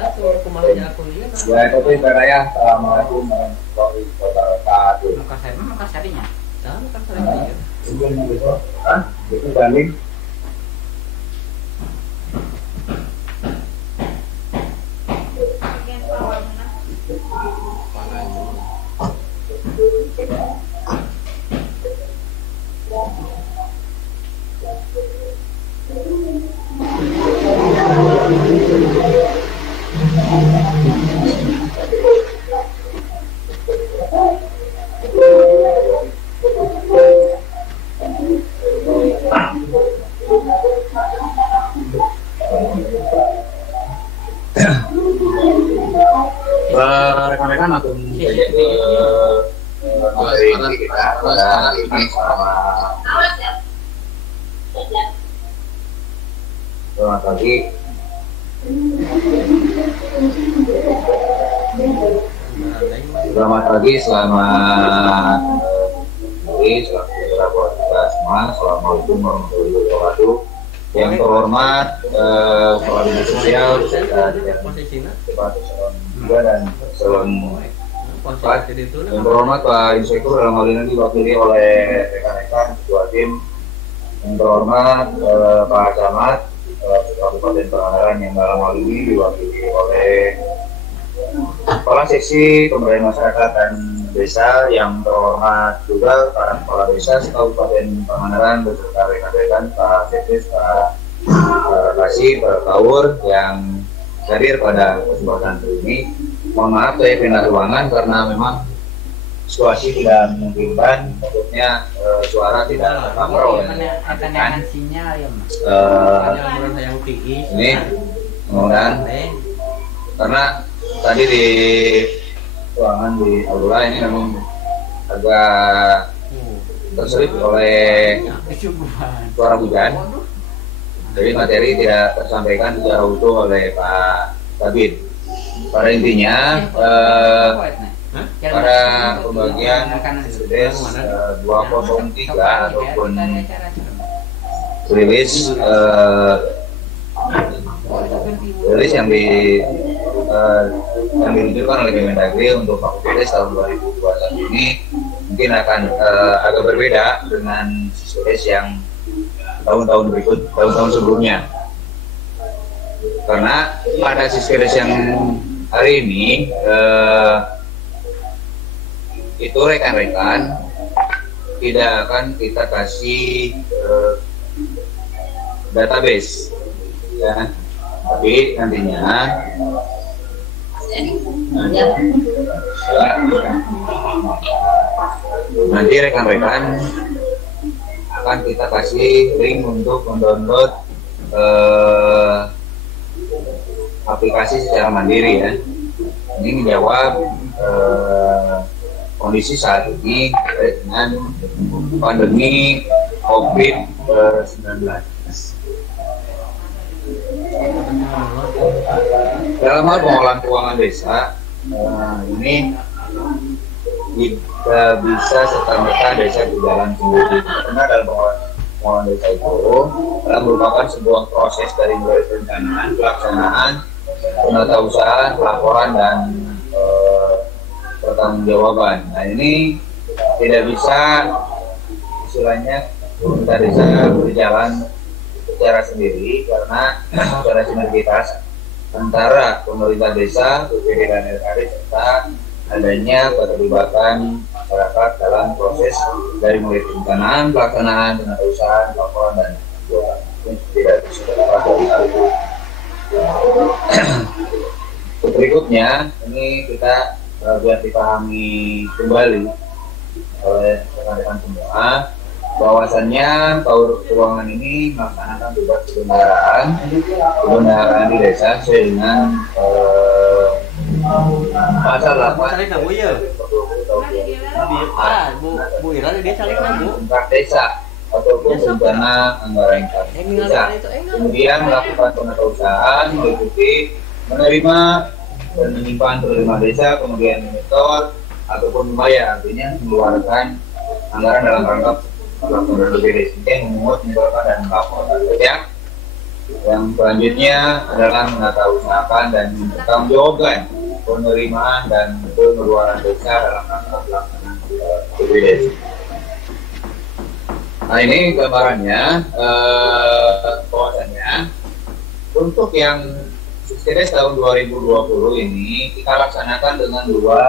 Wali Raya. Assalamualaikum warahmatullahi wabarakatuh. Makasarinya. Itu banding. Rekan-rekan atau materi kita pada ini sama selamat pagi. Selamat pagi, selamat pagi, selamat kita semua. Assalamualaikum warahmatullahi wabarakatuh. Yang terhormat Kepala Dinas Sosial juga dan yang terhormat Pak Inspektur dalam hal ini diwakili oleh rekan-rekan ketua tim. Yang terhormat Pak Camat Kabupaten Pangandaran yang dalam hal ini diwakili oleh Kepala Seksi Pemberdayaan Masyarakat dan Desa. Yang terhormat juga para kepala desa Kabupaten Pangandaran beserta rekan-rekan Pak Sedes, Pak Kasih, Pak Kaur yang hadir pada kesempatan ini. Mohon maaf saya pindah ruangan karena memang situasi tidak memungkinkan, maksudnya suara tidak tercover oleh rekan-rekan. Ini kemudian karena tadi di ruangan di aula ini memang agak terselip oleh suara hujan, jadi materi tidak tersampaikan secara utuh oleh Pak Kabid. Pada intinya pada pembagian Sedes 203 ataupun rilis yang diluncurkan oleh Kemendagri untuk Fakultas tahun 2021 ini mungkin akan agak berbeda dengan Sedes yang tahun-tahun sebelumnya, karena pada Sedes yang hari ini itu rekan-rekan tidak akan kita kasih database ya, tapi nantinya Nanti rekan-rekan akan kita kasih link untuk mendownload aplikasi secara mandiri ya. Ini menjawab kondisi saat ini terkait dengan pandemi COVID-19. Dalam hal pengolahan keuangan desa, ini tidak bisa serta-merta desa berjalan sendiri. Karena dalam pengolahan desa itu adalah merupakan sebuah proses dari mulai perencanaan, pelaksanaan, penatausahaan, pelaporan, dan pertanggungjawaban. Nah, ini tidak bisa istilahnya pemerintah desa berjalan secara sendiri karena secara sinergitas antara pemerintah desa, BPD dan LKD serta adanya keterlibatan masyarakat dalam proses dari mulai perencanaan, pelaksanaan, penatausahaan, laporan, dan tidak bisa dilakukan. Berikutnya ini kita biar dipahami kembali oleh rekan-rekan semua bahwasannya Taurus Keuangan ini melaksanakan tugas kebendaharaan di desa sesuai dengan pasal 8 Bu Ira dia calik Bu desa ataupun rencana anggaran desa. Kemudian melakukan penatausahaan meliputi menerima dan menyimpan penerimaan desa, kemudian menyetor ataupun membayar, artinya mengeluarkan anggaran dalam rangka pelaksanaan BPD yang memungut, menyetorkan, dan melaporkan. Ya. Yang selanjutnya adalah menatausahakan dan mempertanggungjawabkan penerimaan dan pengeluaran desa dalam rangka pelaksanaan BPD. Nah, ini gambarannya, bahwasannya untuk yang Sukses tahun 2020 ini kita laksanakan dengan dua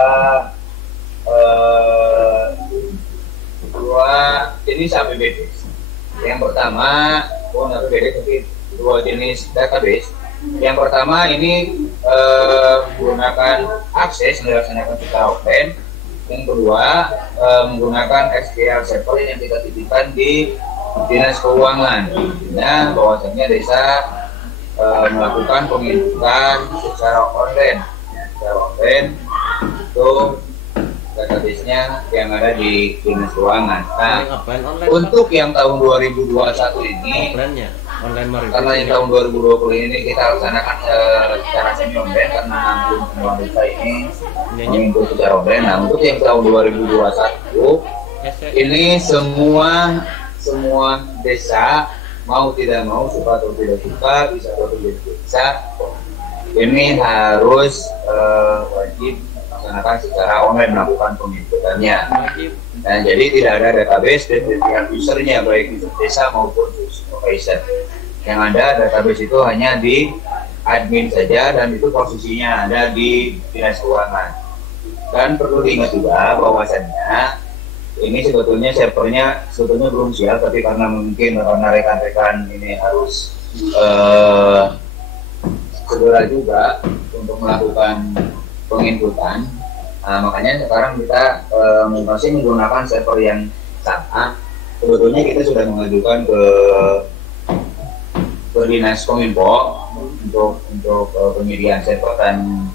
jenis APBD. Yang pertama, APBD tapi dua jenis database. Yang pertama ini menggunakan akses dilaksanakan secara offline. Yang kedua menggunakan SQL server yang kita titipkan di Dinas Keuangan. Nah, bahwasanya desa melakukan penginputan secara online itu database-nya yang ada di Dinas Keuangan. Nah, untuk yang tahun 2021 ini, karena yang tahun 2020 ini kita laksanakan secara semi online karena belum desa ini menginput secara online. Nah, untuk yang tahun 2021 ini semua desa mau tidak mau, suka atau tidak suka, bisa atau tidak bisa, ini harus wajib melaksanakan secara online melakukan penginputannya. Dan jadi tidak ada database dari pihak usernya baik user desa maupun supervisor. Yang ada database itu hanya di admin saja dan itu posisinya ada di Dinas Keuangan. Dan perlu diingat juga bahwasannya ini sebetulnya servernya sebetulnya belum siap, tapi karena mungkin karena rekan-rekan ini harus segera juga untuk melakukan penginputan, makanya sekarang kita masih menggunakan server yang sama. Sebetulnya kita sudah mengajukan ke Dinas Kominfo untuk penyediaan server dan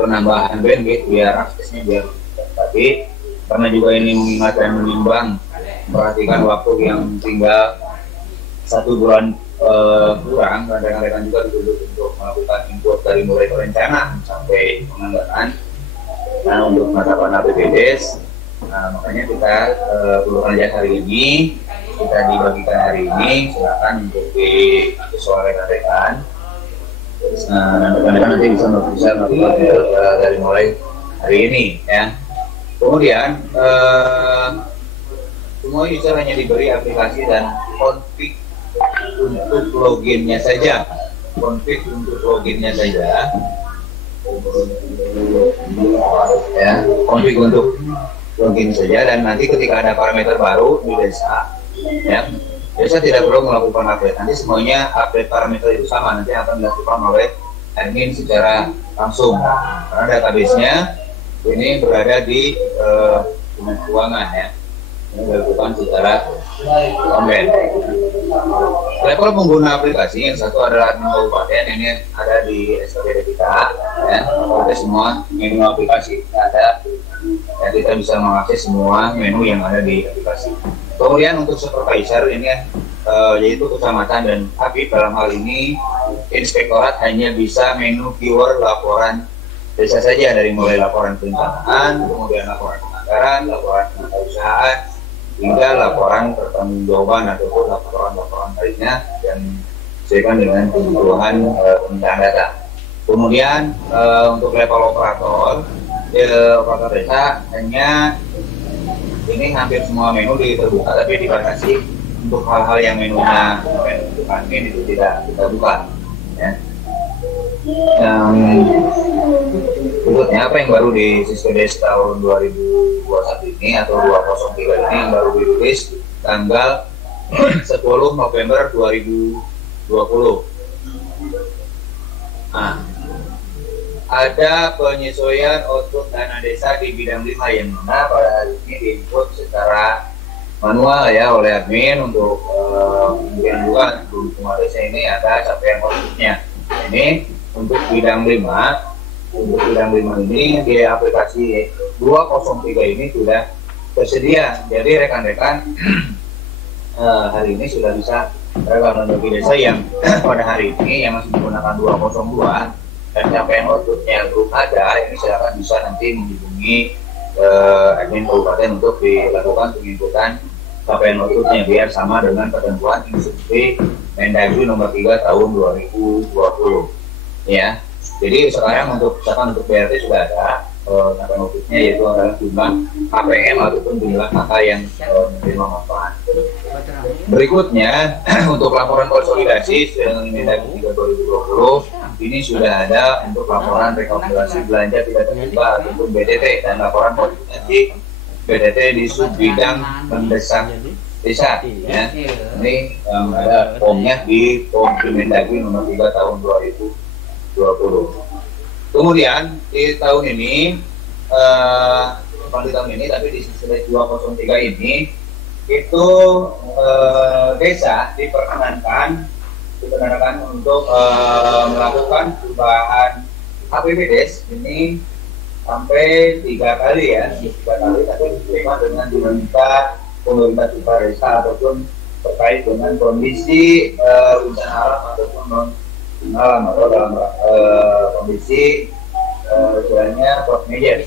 penambahan bandwidth biar aksesnya biar tapi karena juga ini mengingat dan menimbang perhatikan waktu yang tinggal 1 bulan kurang, rekan-rekan juga dituntut untuk melakukan input dari mulai perencanaan sampai penganggaran. Nah, untuk penetapan APBDes, makanya kita perlukan lihat hari ini, kita dibagikan hari ini, silakan untuk diatur oleh rekan-rekan. Nah, rekan-rekan nanti bisa melakukan dari mulai hari ini, ya. Kemudian semua user hanya diberi aplikasi dan config untuk loginnya saja. Config untuk loginnya saja. Ya, config untuk login saja, dan nanti ketika ada parameter baru di desa, ya, desa tidak perlu melakukan update. Nanti semuanya update parameter itu sama, nanti akan dilakukan oleh admin secara langsung. Karena database-nya ini berada di Dinas Keuangan ya. Ini dilakukan secara online. Level pengguna aplikasi yang satu adalah admin kabupaten, ini ada di SKPD kita ya. Kita semua menu aplikasi ada ya, kita bisa mengakses semua menu yang ada di aplikasi. Kemudian untuk supervisor ini yaitu kecamatan dan Habib, dalam hal ini inspektorat hanya bisa menu keyword laporan desa saja, dari mulai laporan perencanaan, kemudian laporan penganggaran, laporan pengusahaan, hingga laporan pertanggungjawaban ataupun laporan-laporan lainnya yang sesuai dengan kebutuhan penggunaan data. Kemudian untuk level operator desa hanya ini hampir semua menu terbuka, tapi dibatasi untuk hal-hal yang menunya admin itu tidak kita buka. Ya. Yang berikutnya apa yang baru di Siskedes tahun 2021 ini atau 203 ini yang baru dirilis tanggal 10 November 2020. Nah, ada penyesuaian output dana desa di bidang 5 yang mana pada hari ini diinput secara manual ya oleh admin untuk kemudian juga di rumah desa ini ada capaian outputnya. Ini untuk bidang 5, untuk bidang 5 ini di aplikasi 203 ini sudah tersedia. Jadi rekan-rekan hari ini sudah bisa rekan bagi desa yang pada hari ini yang masih menggunakan 202 dan capaian outputnya belum ada, ini silakan bisa nanti menghubungi admin kabupaten untuk dilakukan penginputan capaian outputnya biar sama dengan ketentuan instruksi Mendagri nomor 3 tahun 2020 ya. Jadi sekarang untuk misalkan untuk BRT sudah ada capaian outputnya, yaitu adalah jumlah KPM ataupun jumlah kakak yang menerima manfaat. Berikutnya untuk laporan konsolidasi Mendagri 3 2020 ini sudah ada untuk laporan rekomendasi belanja tidak terbuka ataupun BDT dan laporan koordinasi BDT di sub bidang mendesak desa ya. Ini ada formnya di form Mendagri nomor 3 tahun 2020. Kemudian di tahun ini bukan di tahun ini tapi di Siskedes 203 ini itu desa diperkenankan untuk melakukan perubahan APBDes ini sampai 3 kali ya, 3 kali, tapi diterima dengan dinamika pemerintah desa ataupun terkait dengan kondisi bencana alam ataupun non alam atau dalam kondisi istilahnya force majeure.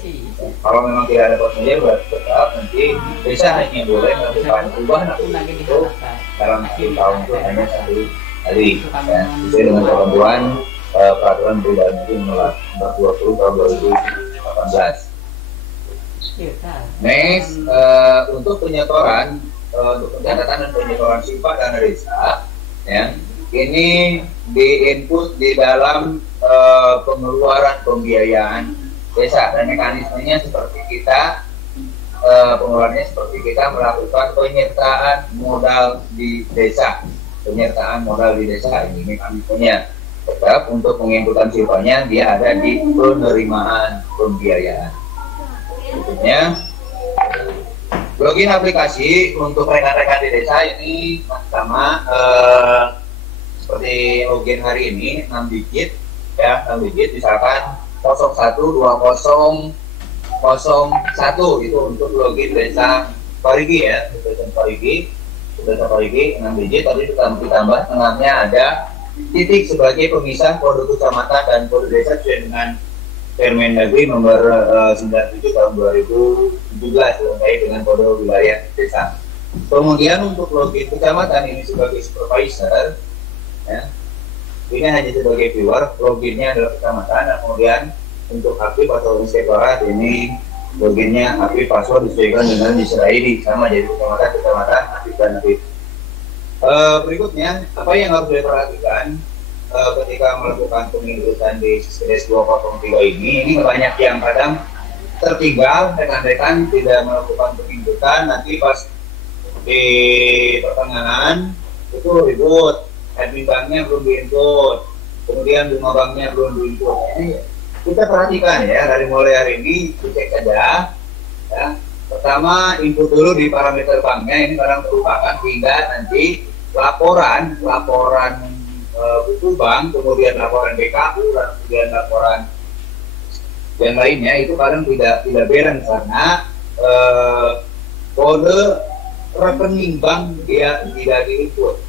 Kalau memang tidak ada force majeure berarti tetap nanti desa hanya boleh melakukan perubahan APBD itu dalam 1 tahun itu hanya 1 kali ya, sesuai dengan ketentuan peraturan perubahan itu nomor 20 tahun 2018. Next, untuk penyetoran, untuk pencatatan dan penyetoran sifat dana desa, ya, ini diinput di dalam pengeluaran pembiayaan desa dan mekanismenya seperti kita pengeluarannya seperti kita melakukan penyertaan modal di desa. Penyertaan modal di desa ini mekanismenya tetap untuk penginputan sifatnya dia ada di penerimaan pembiayaan. Berikutnya login aplikasi untuk rekan-rekan di desa ini sama seperti login hari ini 6 digit ya, 6 digit misalkan 012001 itu untuk login desa Parigi ya, desa Parigi 6 digit, tadi ditambah tengahnya ada titik sebagai pemisah kode kecamatan dan kode desa sesuai dengan Permendagri nomor 97 tahun 2017 terkait dengan kode wilayah desa. Kemudian untuk login kecamatan ini sebagai supervisor ya, ini hanya sebagai viewer, loginnya adalah kecamatan. Nah, kemudian untuk aktif atau inspektorat ini loginnya aktif, password disesuaikan dengan user ID sama, jadi kecamatan aktif dan aktif. Berikutnya apa yang harus diperhatikan ketika melakukan penginputan di Siskedes 203 ini banyak yang kadang tertinggal, rekan-rekan tidak melakukan penginputan, nanti pas di pertengahan itu ribut, admin banknya belum diinput, kemudian bunga banknya belum diinput. Ini kita perhatikan ya, dari mulai hari ini cek saja ya. Pertama, input dulu di parameter banknya, ini barang merupakan hingga nanti laporan buku bank, kemudian laporan BKU, kemudian laporan yang lainnya itu kadang tidak balance karena kode rekening bank dia tidak diinput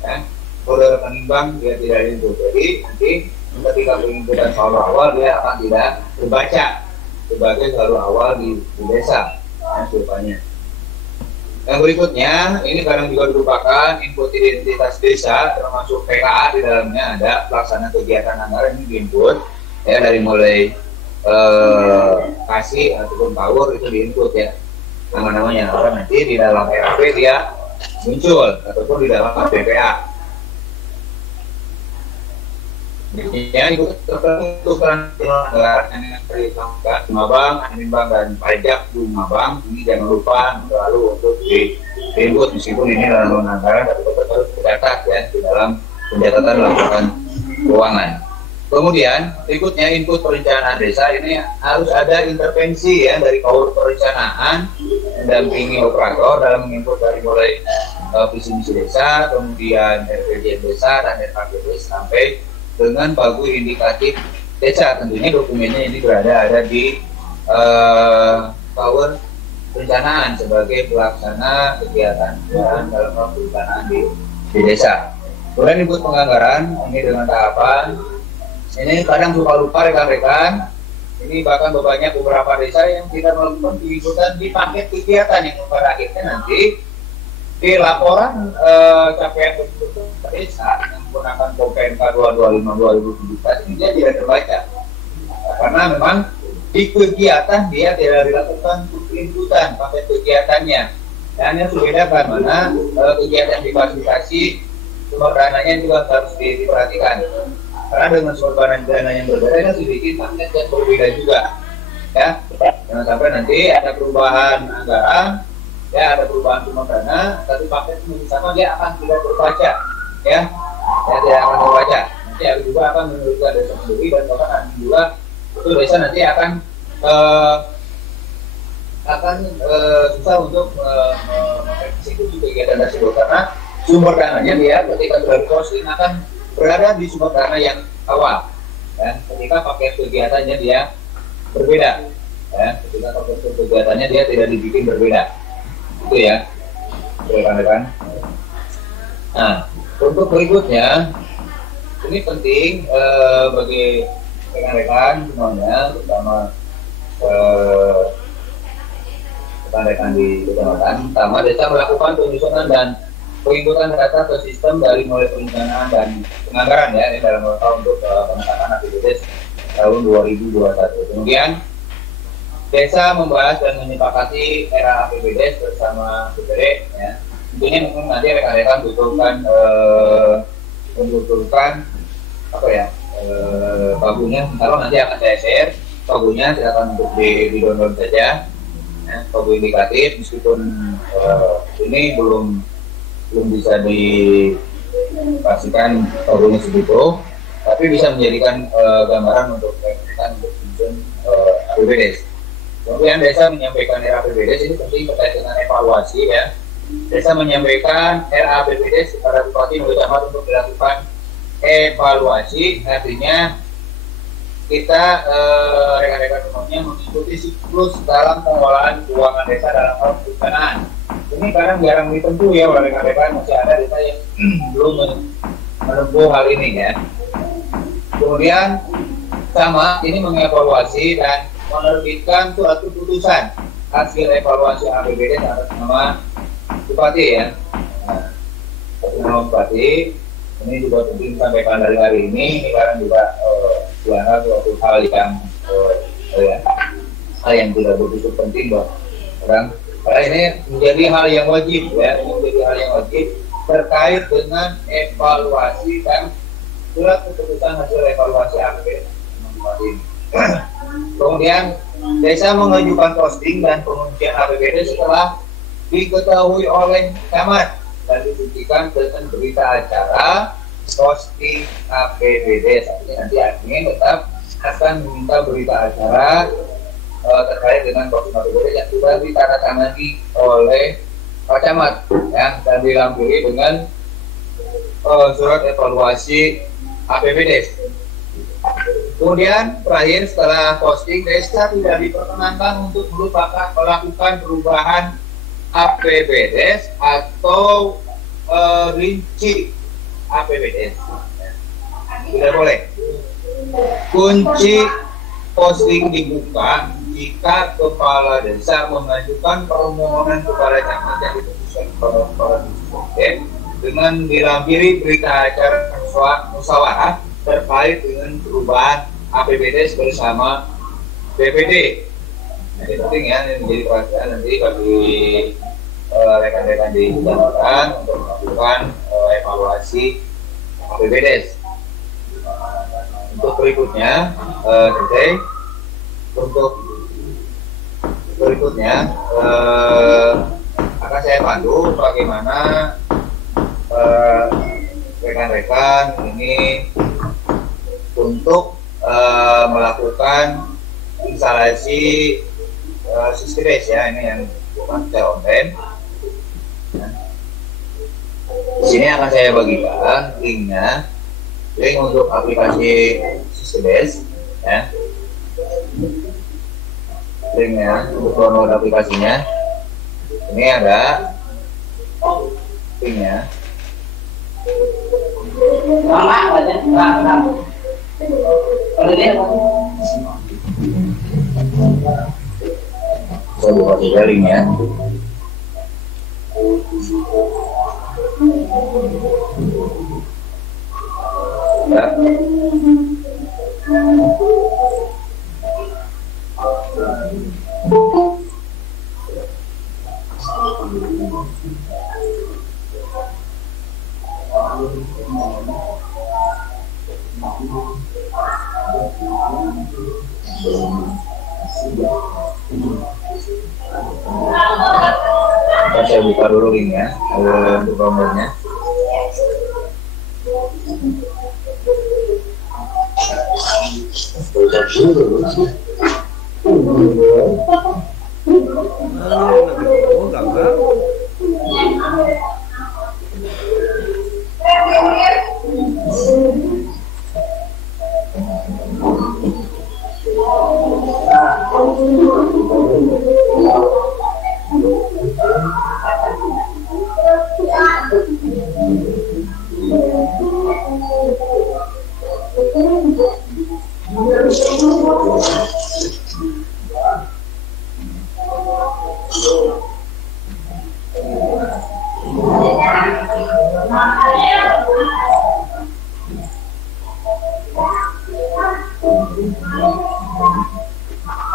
ya. Kode rekening bank dia tidak diinput, jadi nanti ketika penginputan saldo awal dia akan tidak terbaca sebagai saldo awal di desa ya. Yang berikutnya, ini kadang juga merupakan input identitas desa, termasuk PKA di dalamnya ada pelaksana kegiatan anggaran ini diinput ya, dari mulai kasih ataupun power itu diinput ya, nama-namanya, karena nanti di dalam RAP dia muncul ataupun di dalam BPA. Ya, itu tertentukan anggaran yang dilakukan Bank, admin bank dan pajak di Bank. Ini jangan lupa selalu untuk diinput, meskipun ini dalam anggaran tapi tetap harus tercatat ya di dalam pencatatan laporan keuangan. Kemudian berikutnya input perencanaan desa, ini harus ada intervensi ya dari kaur perencanaan mendampingi operator dalam menginput dari mulai visi misi desa, kemudian RPJM desa dan RKPD sampai dengan pagu indikatif desa. Tentunya dokumennya ini ada di power perencanaan sebagai pelaksana kegiatan dalam perencanaan di desa. Kemudian input penganggaran ini dengan tahapan. Ini kadang lupa rekan-rekan. Ini bahkan banyak beberapa desa yang tidak melakukan diinputan di paket kegiatan yang pada akhirnya nanti di laporan capaian betul desa yang menggunakan POPNK 225/2017 ini dia tidak terbaca karena memang di kegiatan dia tidak dilakukan inputan paket kegiatannya, dan yang berbeda mana kegiatan difasilitasi sumber dananya juga harus diperhatikan karena dengan sumber dana yang berbeda sedikit paket yang berbeda juga ya, jangan sampai nanti ada perubahan anggaran ya, ada perubahan sumber dana, tapi paket sama dia akan tidak terbaca ya, tidak akan terbaca. Nanti juga akan menurunkan desa sendiri dan bahkan juga itu desa nanti akan susah untuk mengeksekusi kegiatan tersebut karena sumber dananya dia ketika sudah posting akan berada di sumber dana yang awal ya, ketika paket kegiatannya dia berbeda ya, ketika paket kegiatannya dia tidak dibikin berbeda. Itu ya rekan-rekan. Nah, untuk berikutnya ini penting bagi rekan-rekan semuanya, terutama rekan-rekan di kecamatan. Pertama, desa melakukan penyusunan dan penginputan data ke sistem dari mulai perencanaan dan penganggaran ya, ini dalam rangka untuk penetapan APBD tahun 2021. Kemudian desa membahas dan menyepakati era APBD bersama BPD ya. Tentunya mungkin nanti rekan-rekan membutuhkan apa ya, pagunya, kalau nanti akan saya share pagunya, silakan untuk di download saja ya, pagu indikatif, meskipun ini belum bisa dipastikan pagunya segitu, tapi bisa menjadikan gambaran untuk rekan-rekan untuk menyusun APBD. Kemudian desa menyampaikan RAPBD, ini penting terkait dengan evaluasi ya. Desa menyampaikan RAPBD kepada bupati maupun camat untuk dilakukan evaluasi, artinya kita rekan-rekan semuanya mengikuti siklus dalam pengelolaan keuangan desa dalam hal perencanaan. Ini kadang jarang ditempuh ya oleh rekan-rekan, masih ada desa yang belum menempuh hal ini ya. Kemudian sama ini mengevaluasi dan menerbitkan suatu keputusan hasil evaluasi APBD atas nama bupati ya. Nah, atas nama bupati ini juga penting disampaikan dari hari ini karena juga dianggap suatu hal yang tidak begitu penting loh. Karena ini menjadi hal yang wajib ya, menjadi hal yang wajib terkait dengan evaluasi dan surat keputusan hasil evaluasi APBD bupati ini. Kemudian desa mengajukan posting dan penguncian APBD setelah diketahui oleh camat dan dibuktikan dengan berita acara posting APBD. Nanti admin tetap akan meminta berita acara terkait dengan COVID APBD yang sudah ditandatangani oleh Pak Camat ya, dan dilampiri dengan surat evaluasi APBD. Kemudian terakhir setelah posting, desa tidak diperkenankan untuk melakukan perubahan APBD atau rinci APBD. Tidak boleh. Kunci posting dibuka jika kepala desa mengajukan permohonan kepada camat yang diputuskan dengan dilampiri berita acara musyawarah terkait dengan perubahan APBD bersama BPD. Nah, ini penting ya, ini menjadi perhatian nanti bagi rekan-rekan di kecamatan untuk melakukan evaluasi APBD. Untuk berikutnya, akan saya pandu bagaimana rekan-rekan ini untuk melakukan instalasi Sysgres ya, ini yang bukan secara online. Di sini akan saya bagikan linknya, link untuk aplikasi Sysgres ya, linknya untuk download aplikasinya. Ini ada linknya. Saya buka saja linknya. Ya. Saya buka dulu linknya untuk downloadnya. Oh, enggak.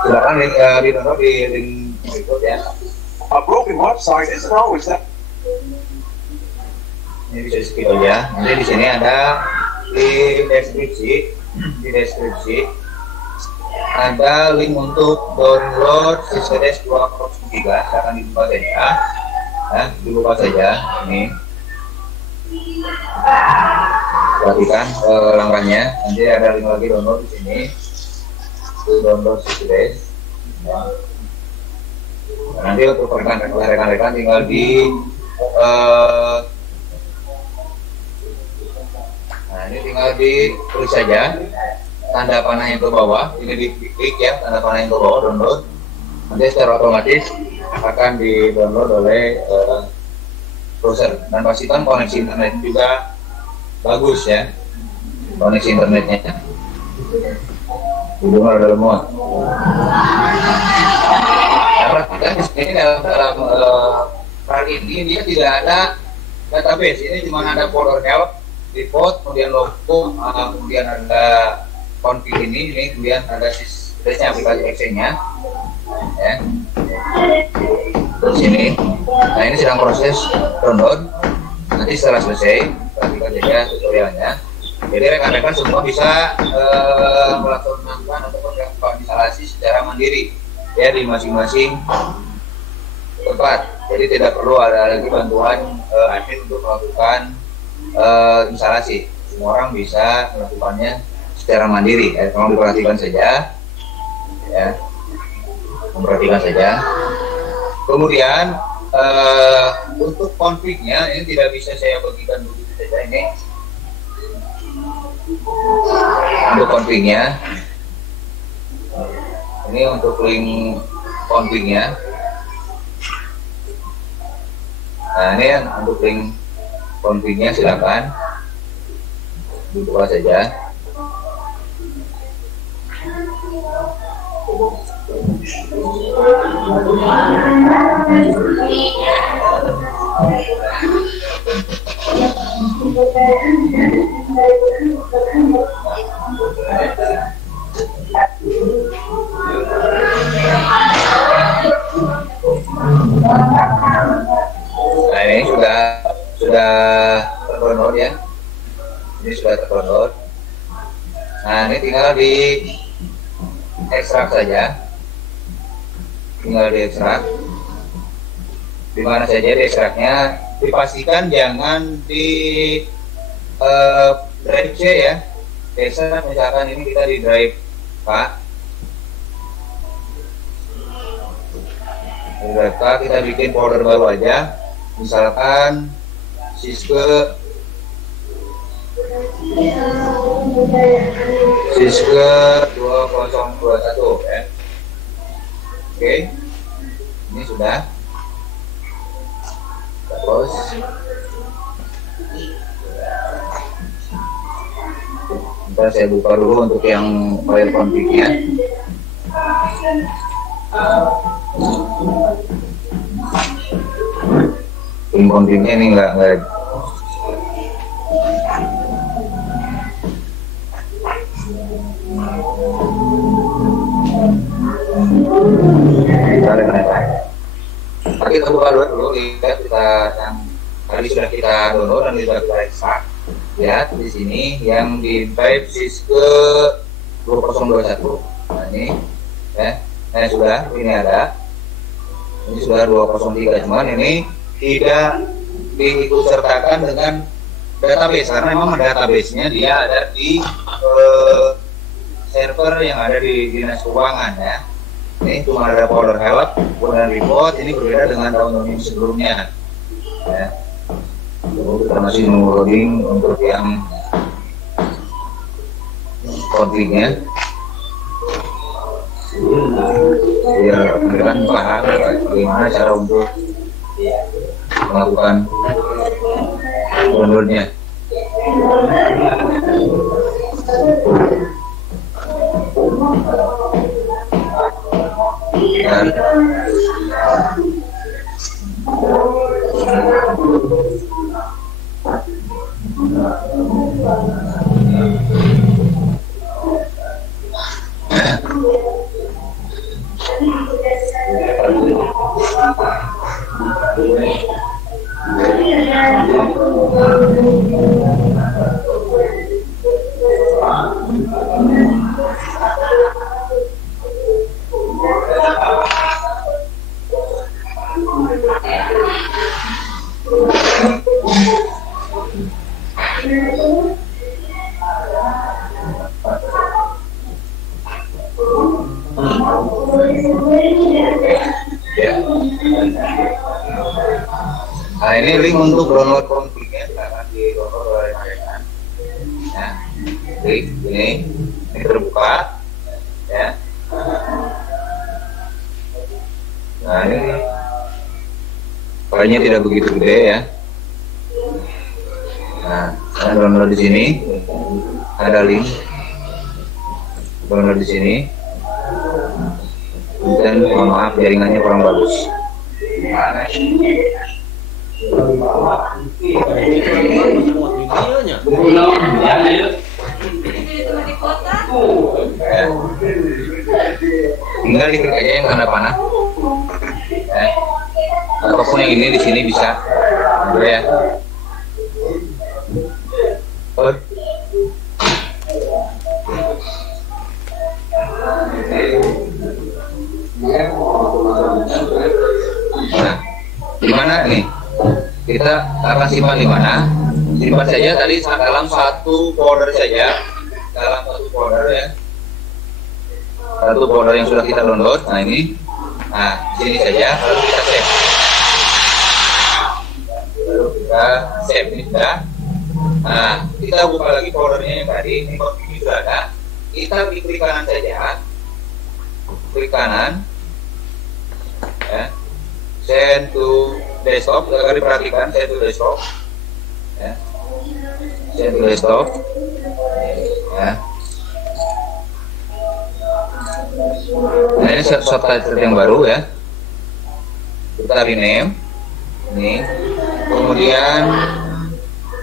Silakan di-download di link berikut ya. A broken website isn't always that. Ini bisa skip aja. Nanti di sini ada di deskripsi ada link untuk download Sysgres 203. Silakan dibuka saja. Nah, dibuka saja ini. Perhatikan langkahnya. Nanti ada link lagi download di sini. Download Sysgres. Nanti untuk rekan-rekan tinggal di nah ini tinggal diklik saja tanda panah yang ke bawah, ini diklik ya tanda panah yang ke bawah, download. Nanti secara otomatis akan di download oleh browser, dan pastikan koneksi internet juga bagus ya, koneksi internetnya. Hubungan ada semua. Perhatikan di sini dalam file ini dia tidak ada database, ini cuma ada folder help, report, kemudian logo, kemudian ada config ini kemudian ada Sysgresnya, aplikasi Excel-nya, ya. Terus ini, nah ini sedang proses download. Nanti setelah selesai, perhatikan saja tutorialnya. Jadi rekan-rekan semua bisa melaksanakan atau melakukan instalasi secara mandiri ya di masing-masing tempat. Jadi tidak perlu ada lagi bantuan admin untuk melakukan instalasi. Semua orang bisa melakukannya secara mandiri. Tolong diperhatikan saja, ya, memperhatikan saja. Kemudian untuk konfignya ini tidak bisa saya bagikan begitu saja ini. Untuk konfignya, ini untuk link konfignya. Nah ini yang untuk link konfignya silakan dibuka saja. Nah ini sudah terdownload ya. Ini sudah terdownload. Nah ini tinggal di ekstrak saja. Tinggal di ekstrak. Di mana saja di ekstraknya. Dipastikan jangan di drive C ya. Biasa misalkan ini kita di drive K. Di drive K kita bikin folder baru aja. Misalkan Siske 2021 ya. Oke. Ini sudah. Terus ntar saya buka dulu untuk yang file config-nya. Link config-nya ini enggak kita buka dulu, lihat kita yang tadi sudah kita download dan sudah kita ekstrak. Lihat di sini yang di drive Siske 2021. Nah ini ya, sudah ini ada. Ini sudah 203, cuman ini tidak diikut sertakan dengan database karena memang database-nya dia ada di server yang ada di Dinas Keuangan ya. Ini cuma ada folder help, kemudian report. Ini berbeda dengan tahun-tahun sebelumnya. Ya. Kita masih loading untuk yang config-nya. Biar kalian paham bagaimana cara untuk melakukan download-nya. Nah ini link untuk download config-nya akan di download oleh kalian. Ya, klik ini terbuka, ya. Nah ini filenya tidak begitu gede ya. Nah, saya download di sini, ada link download di sini. Dan mohon maaf jaringannya kurang bagus. Tinggal diklik aja yang tanda panah. Apapun yang ini di sini bisa, ya. Nah, di mana nih? Kita akan simpan di mana? Simpan saja tadi dalam satu folder saja. dalam satu folder ya, satu folder yang sudah kita download. Nah ini, nah sini saja, lalu kita save, ini sudah. Nah kita buka lagi foldernya yang tadi, ini ini sudah ada. Kita klik kanan saja, klik kanan, ya. Send to desktop, agar diperhatikan send to desktop, ya. Send to desktop, ya. Nah ini shortcut yang baru ya. Kita rename, ini, kemudian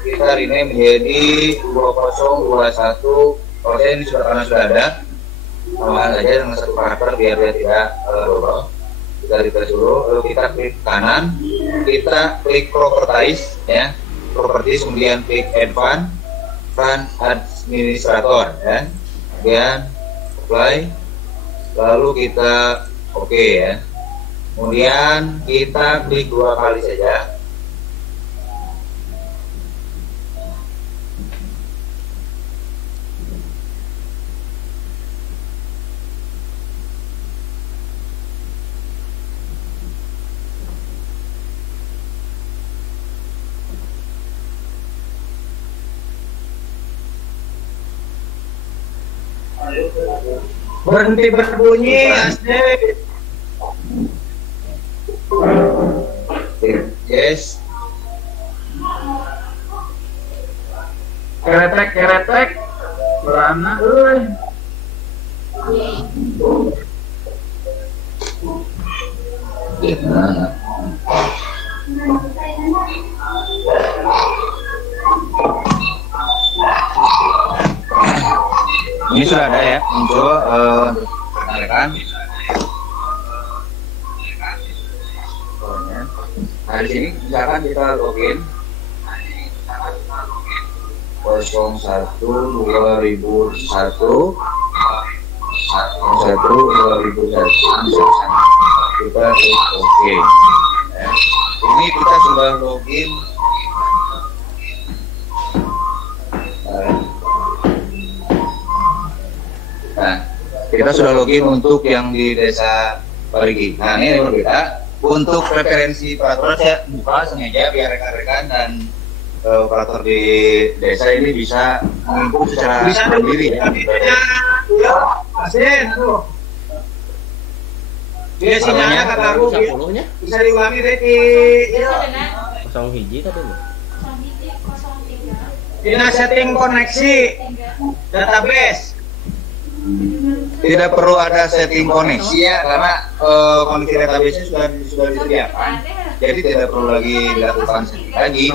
kita rename menjadi 2021. Kalau ini sudah, karena sudah ada, tambahan saja dengan satu karakter biar dia tidak double. Kita refresh dulu, lalu kita klik kanan, kita klik properties ya, properties, kemudian klik advanced administrator ya, kemudian apply, lalu kita oke ya, kemudian kita klik 2 kali saja. Berhenti berbunyi, asli. Yes. Keretek, berana, Ini sudah ada ya, muncul rekan. Nah di sini misalkan kita login 01/2001 kita klik OK ya. Ini kita sudah login. Nah, kita sudah login untuk yang di Desa Parigi. Nah, ini yang berbeda. Untuk referensi peraturan saya buka sengaja biar rekan-rekan dan operator di desa ini bisa menginput secara mandiri ya. Dia sinyalnya kata aku bisa diulangi deh di kosong hiji tadi loh. Dina setting koneksi database. Tidak perlu ada setting koneksi ya, karena koneksi database sudah disediakan. Jadi tidak perlu lagi dilakukan setting lagi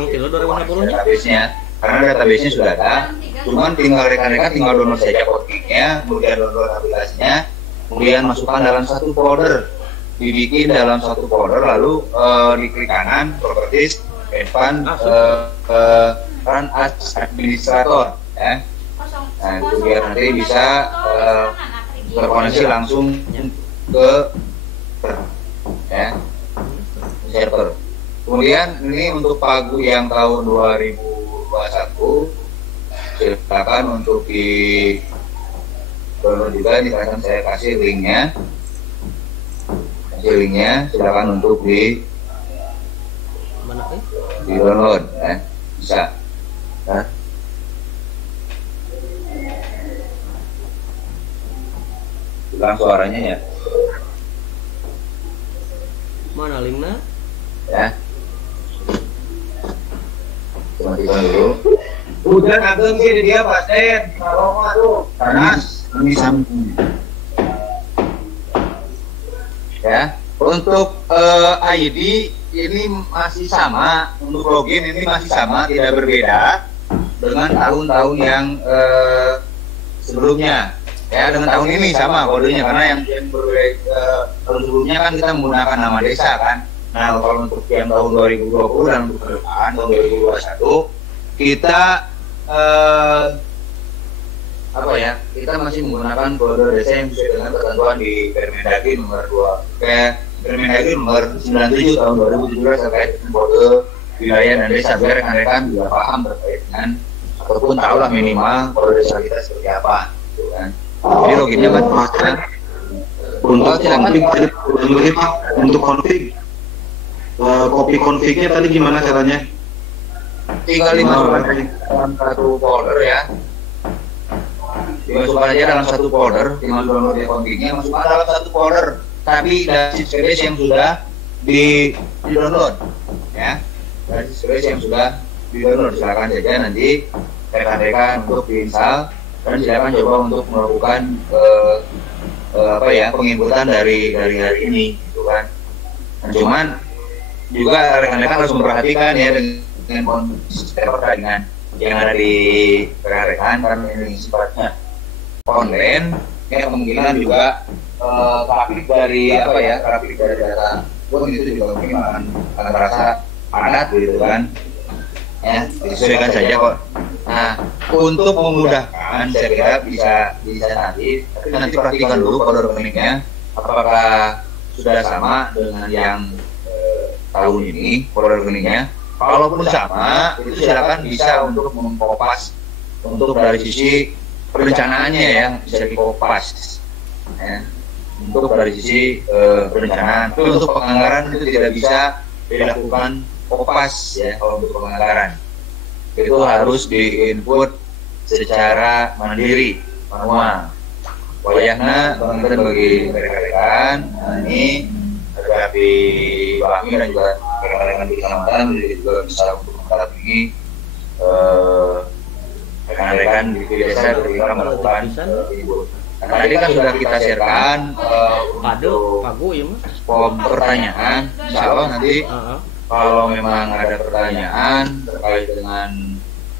database-nya, karena database-nya sudah ada. Cuman tinggal rekan-rekan tinggal download saja coding-nya, kemudian download aplikasinya, kemudian masukkan dalam satu folder, dibikin dalam satu folder, lalu diklik kanan properties advanced run as administrator ya. Nah itu biar nanti bisa terkoneksi langsung ke ya server. Kemudian ini untuk pagu yang tahun 2021 silakan untuk di download juga, ini akan saya kasih linknya. Silakan untuk di download ya, bisa ya. Ulang suaranya ya. Mana linknya? Ya. Matikan dulu. Hujan ageng sih dia pasti. Kalau aduh panas. Ini sambung. Ya. Untuk ID ini masih sama, untuk login ini masih sama, tidak berbeda dengan tahun-tahun yang sebelumnya. Ya, dengan tahun ini sama kodenya, karena yang berbeda tahun sebelumnya kan kita menggunakan nama desa kan. Nah, kalau untuk yang tahun 2020 dan untuk ke depan tahun 2021 kita kita masih menggunakan kode desa yang sesuai dengan ketentuan di Permendagri nomor 97 tahun 2017 terkait dengan kode wilayah dan desa, biar rekan-rekan juga paham terkait dengan atau ataupun tahulah minimal kalau desa kita seperti apa, gitu kan. Jadi loginnya kan pakai Untuk konfig untuk konfig copy confignya tadi gimana caranya? tinggal dimasukkan dalam satu folder ya. Dimasukkan aja dalam satu folder, tinggal download config-nya, masukkan dalam satu folder. Tapi dari space yang sudah di download, ya. Dari space yang sudah di download, silakan saja nanti rekan-rekan untuk diinstal dan silakan coba untuk melakukan penginputan dari hari ini, gitu kan. Nah, cuman juga rekan-rekan harus memperhatikan ya dengan kondisi pertandingan yang ada di rekan-rekan, karena ini sifatnya online, ya kemungkinan juga grafik dari data pun itu juga mungkin akan terasa padat, gitu kan. Ya, disesuaikan saja kok. Nah, untuk memudahkan saya kira bisa nanti, tapi nanti perhatikan dulu kode rekeningnya apakah sudah sama dengan yang tahun ini kode rekeningnya. Kalaupun sama, itu silakan bisa untuk mengkopas untuk dari sisi perencanaannya ya, bisa dikopas. Ya. Untuk dari sisi perencanaan, tapi untuk penganggaran itu tidak bisa dilakukan kopas ya. Kalau untuk penganggaran itu harus diinput secara mandiri, manual. Wayahnya teman-teman bagi rekan-rekan, nah ini dari Bami dan juga rekan-rekan di kecamatan juga bisa untuk mendampingi rekan-rekan di desa ketika melakukan input. Nah, tadi kan sudah kita sharekan Pagu ya mas. form pertanyaan, insya Allah nanti kalau memang ada pertanyaan terkait dengan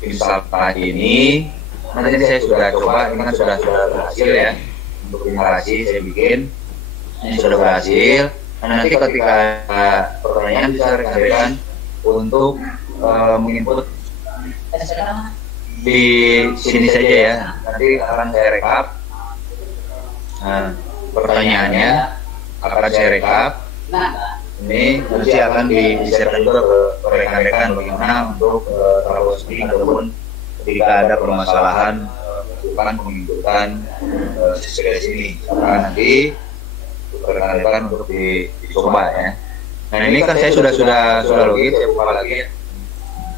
instalasi ini, nanti saya sudah coba, ini kan sudah berhasil ya untuk instalasi saya bikin, ini sudah berhasil. Nah, nanti ketika pertanyaan bisa rekan-rekan untuk menginput di sini saja ya. Nanti akan saya rekap. Nah, pertanyaannya akan saya rekap. Ini nanti akan di-share juga ke rekan-rekan bagaimana untuk troubleshooting ataupun ketika ada permasalahan bukan penginputan sesuai sini. Nah, nanti rekan-rekan untuk dicoba ya. Nah, ini kan saya sudah login, saya buka lagi ya.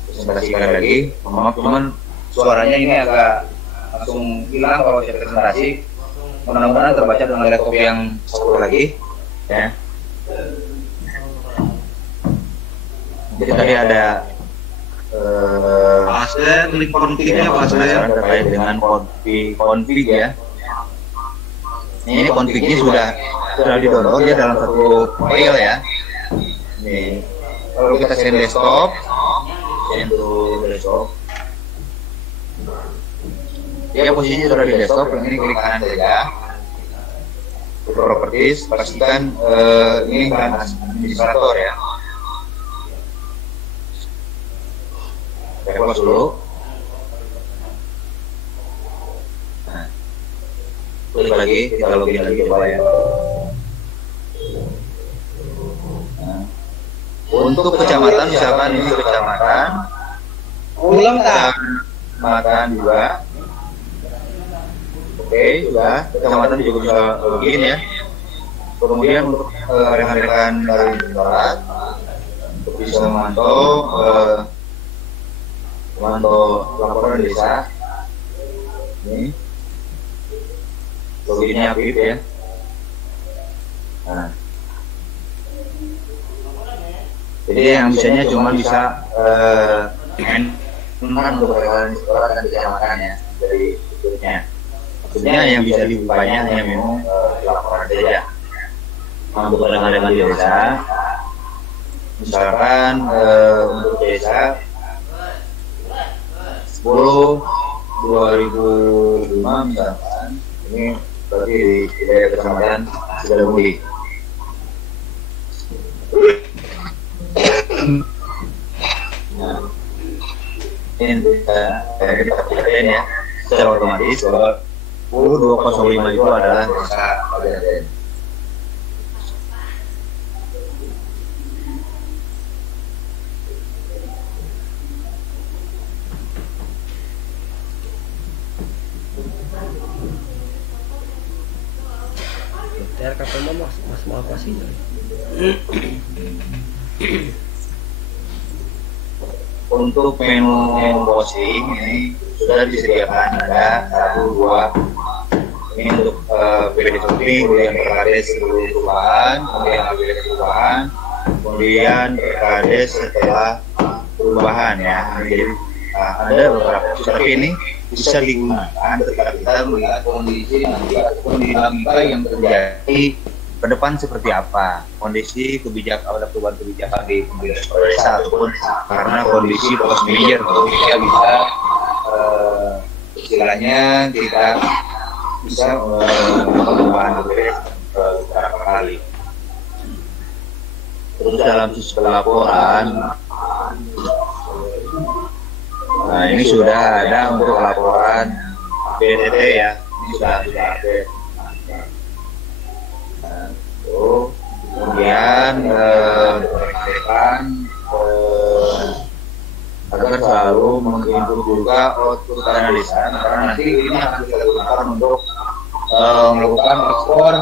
Presentasikan lagi. Maaf cuman suaranya ini agak langsung hilang kalau saya presentasi. Mudah-mudahan terbaca dengan laptop yang satu lagi ya. Jadi tadi ada Saya klik config-nya Pak saya. terkait dengan config ya. Ini config-nya sudah di-download ya dalam satu file ya. Nih, kalau kita send desktop, ya posisinya sudah di desktop. Ini klik kanan saja. Properties, pastikan ini kan administrator ya. Saya close dulu. Nah, klik lagi, kita login lagi coba ya. Nah, untuk kecamatan misalkan ini kecamatan, Ulang tak? kecamatan juga. Oke, sudah. Kecamatan juga bisa login ya. Kemudian untuk rekan-rekan dari Barat untuk bisa memantau laporan desa. Ini loginnya aktif ya. Nah, jadi yang bisanya cuma bisa untuk rekan sekolah dan kecamatan ya dari berikutnya. Maksudnya yang bisa dibukanya hanya memang laporan saja. Untuk rekan-rekan di desa, misalkan untuk desa 10/2005 misalkan, ini berarti di daerah kecamatan Sidamuli. Nah, ini kita perhatikan ya, secara otomatis bahwa 10/2005 itu adalah desa Pajajaran. RKP mah mas mau apa sih? Untuk menu posting ini sudah disediakan ada 1, 2 ini untuk PD shopping, kemudian perkades seluruh perubahan, kemudian aplikasi perubahan, kemudian perkades setelah perubahan ya. Jadi ada beberapa tapi ini bisa digunakan ketika kita melihat kondisi ataupun dinamika yang terjadi ke depan seperti apa, kondisi kebijakan ada perubahan kebijakan di pemerintah desa ataupun karena kondisi post major, kita bisa istilahnya kita bisa perubahan beberapa kali. Terus dalam sisi laporan, nah ini sudah ada untuk laporan BTT ya, ini sudah ada. Kemudian agar selalu menginput juga output analisa, karena nanti ini akan kita gunakan untuk melakukan ekspor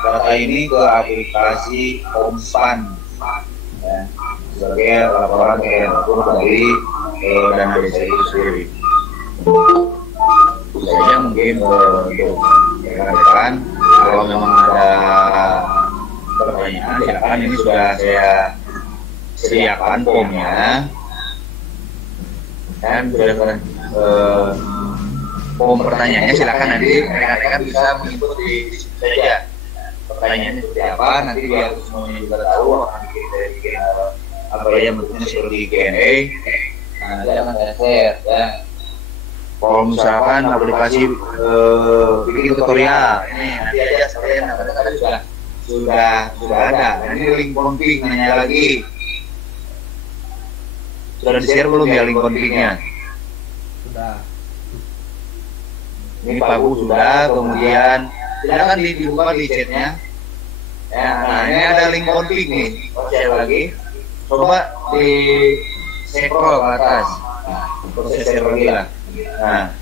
data ini ke aplikasi Kompan ya, sebagai laporan input dari dana desa itu sendiri. Bisa saja mungkin untuk rekan-rekan kalau memang ada pertanyaan silakan, ini sudah saya sediakan formnya dan sudah form pertanyaannya silakan nanti rekan-rekan bisa menginput di situ saja pertanyaannya seperti apa, nanti biar semuanya juga tahu akan bikin apa ya bentuknya seperti Q&A. Nah, jangan saya share ya. Kalau misalkan aplikasi bikin tutorial ini nanti aja saya kadang-kadang sudah ada. Nah, ini link config nanya lagi. Sudah di-share belum ya link config-nya? Sudah. Ini Pak Bu sudah, kemudian silakan dibuka di chatnya. Ya, nah ini ada link config nih. Share lagi. Coba di scroll ke atas. Proses share lagi lah. Nah,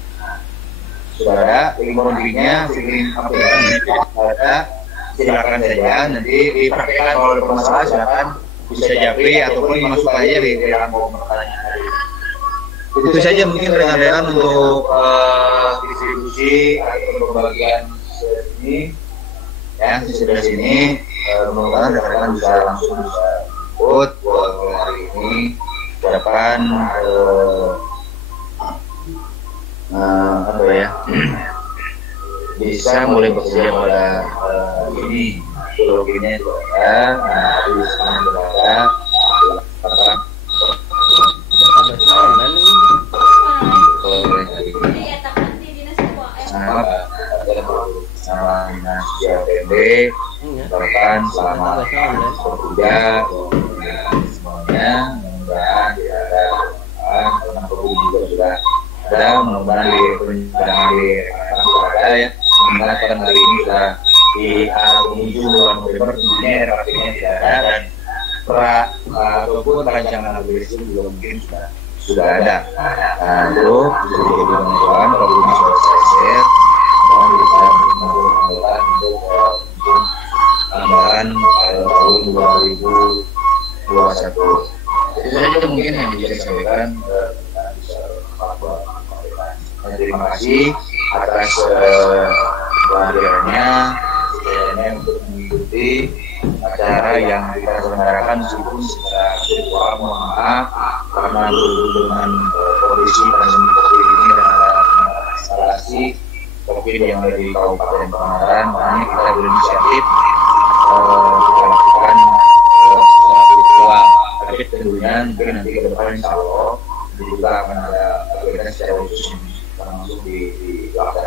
sudah ada link config-nya, link aplikasi ada. Silakan saja nanti dipraktikkan. Kalau ada permasalahan silakan bisa japri ataupun masuk aja di dalam pertanyaan. Itu saja mungkin rekan-rekan untuk distribusi atau pembagian ini ya dari sini. Mudah-mudahan rekan-rekan bisa langsung bisa ikut mulai hari ini ke depan apa ya bisa mulai bekerja pada ini loginnya juga ada, di sana juga ada. Sama dinas JPD, bahkan selama bekerja semuanya, mudah-mudahan tidak ada karena perlu juga sudah ada, mudah-mudahan di perencanaan di ada ya, mudah-mudahan hari ini sudah di menuju bulan November tentunya RKP-nya tidak ada dan ataupun rancangan aplikasi juga mungkin sudah ada. Nah itu bisa jadi bantuan kalau ini sudah saya share dan bisa mengumpulkan untuk tambahan tahun 2021. Itu saja mungkin yang bisa disampaikan. Terima kasih atas kehadirannya untuk mengikuti acara yang kita selenggarakan meskipun secara virtual. Mohon maaf karena dengan kondisi pandemi COVID ini dan ada instalasi COVID yang ada di Kabupaten Pangandaran, makanya kita berinisiatif kita lakukan secara virtual. Tapi tentunya mungkin nanti ke depan insya Allah juga akan ada kegiatan secara khusus yang langsung dilaksanakan.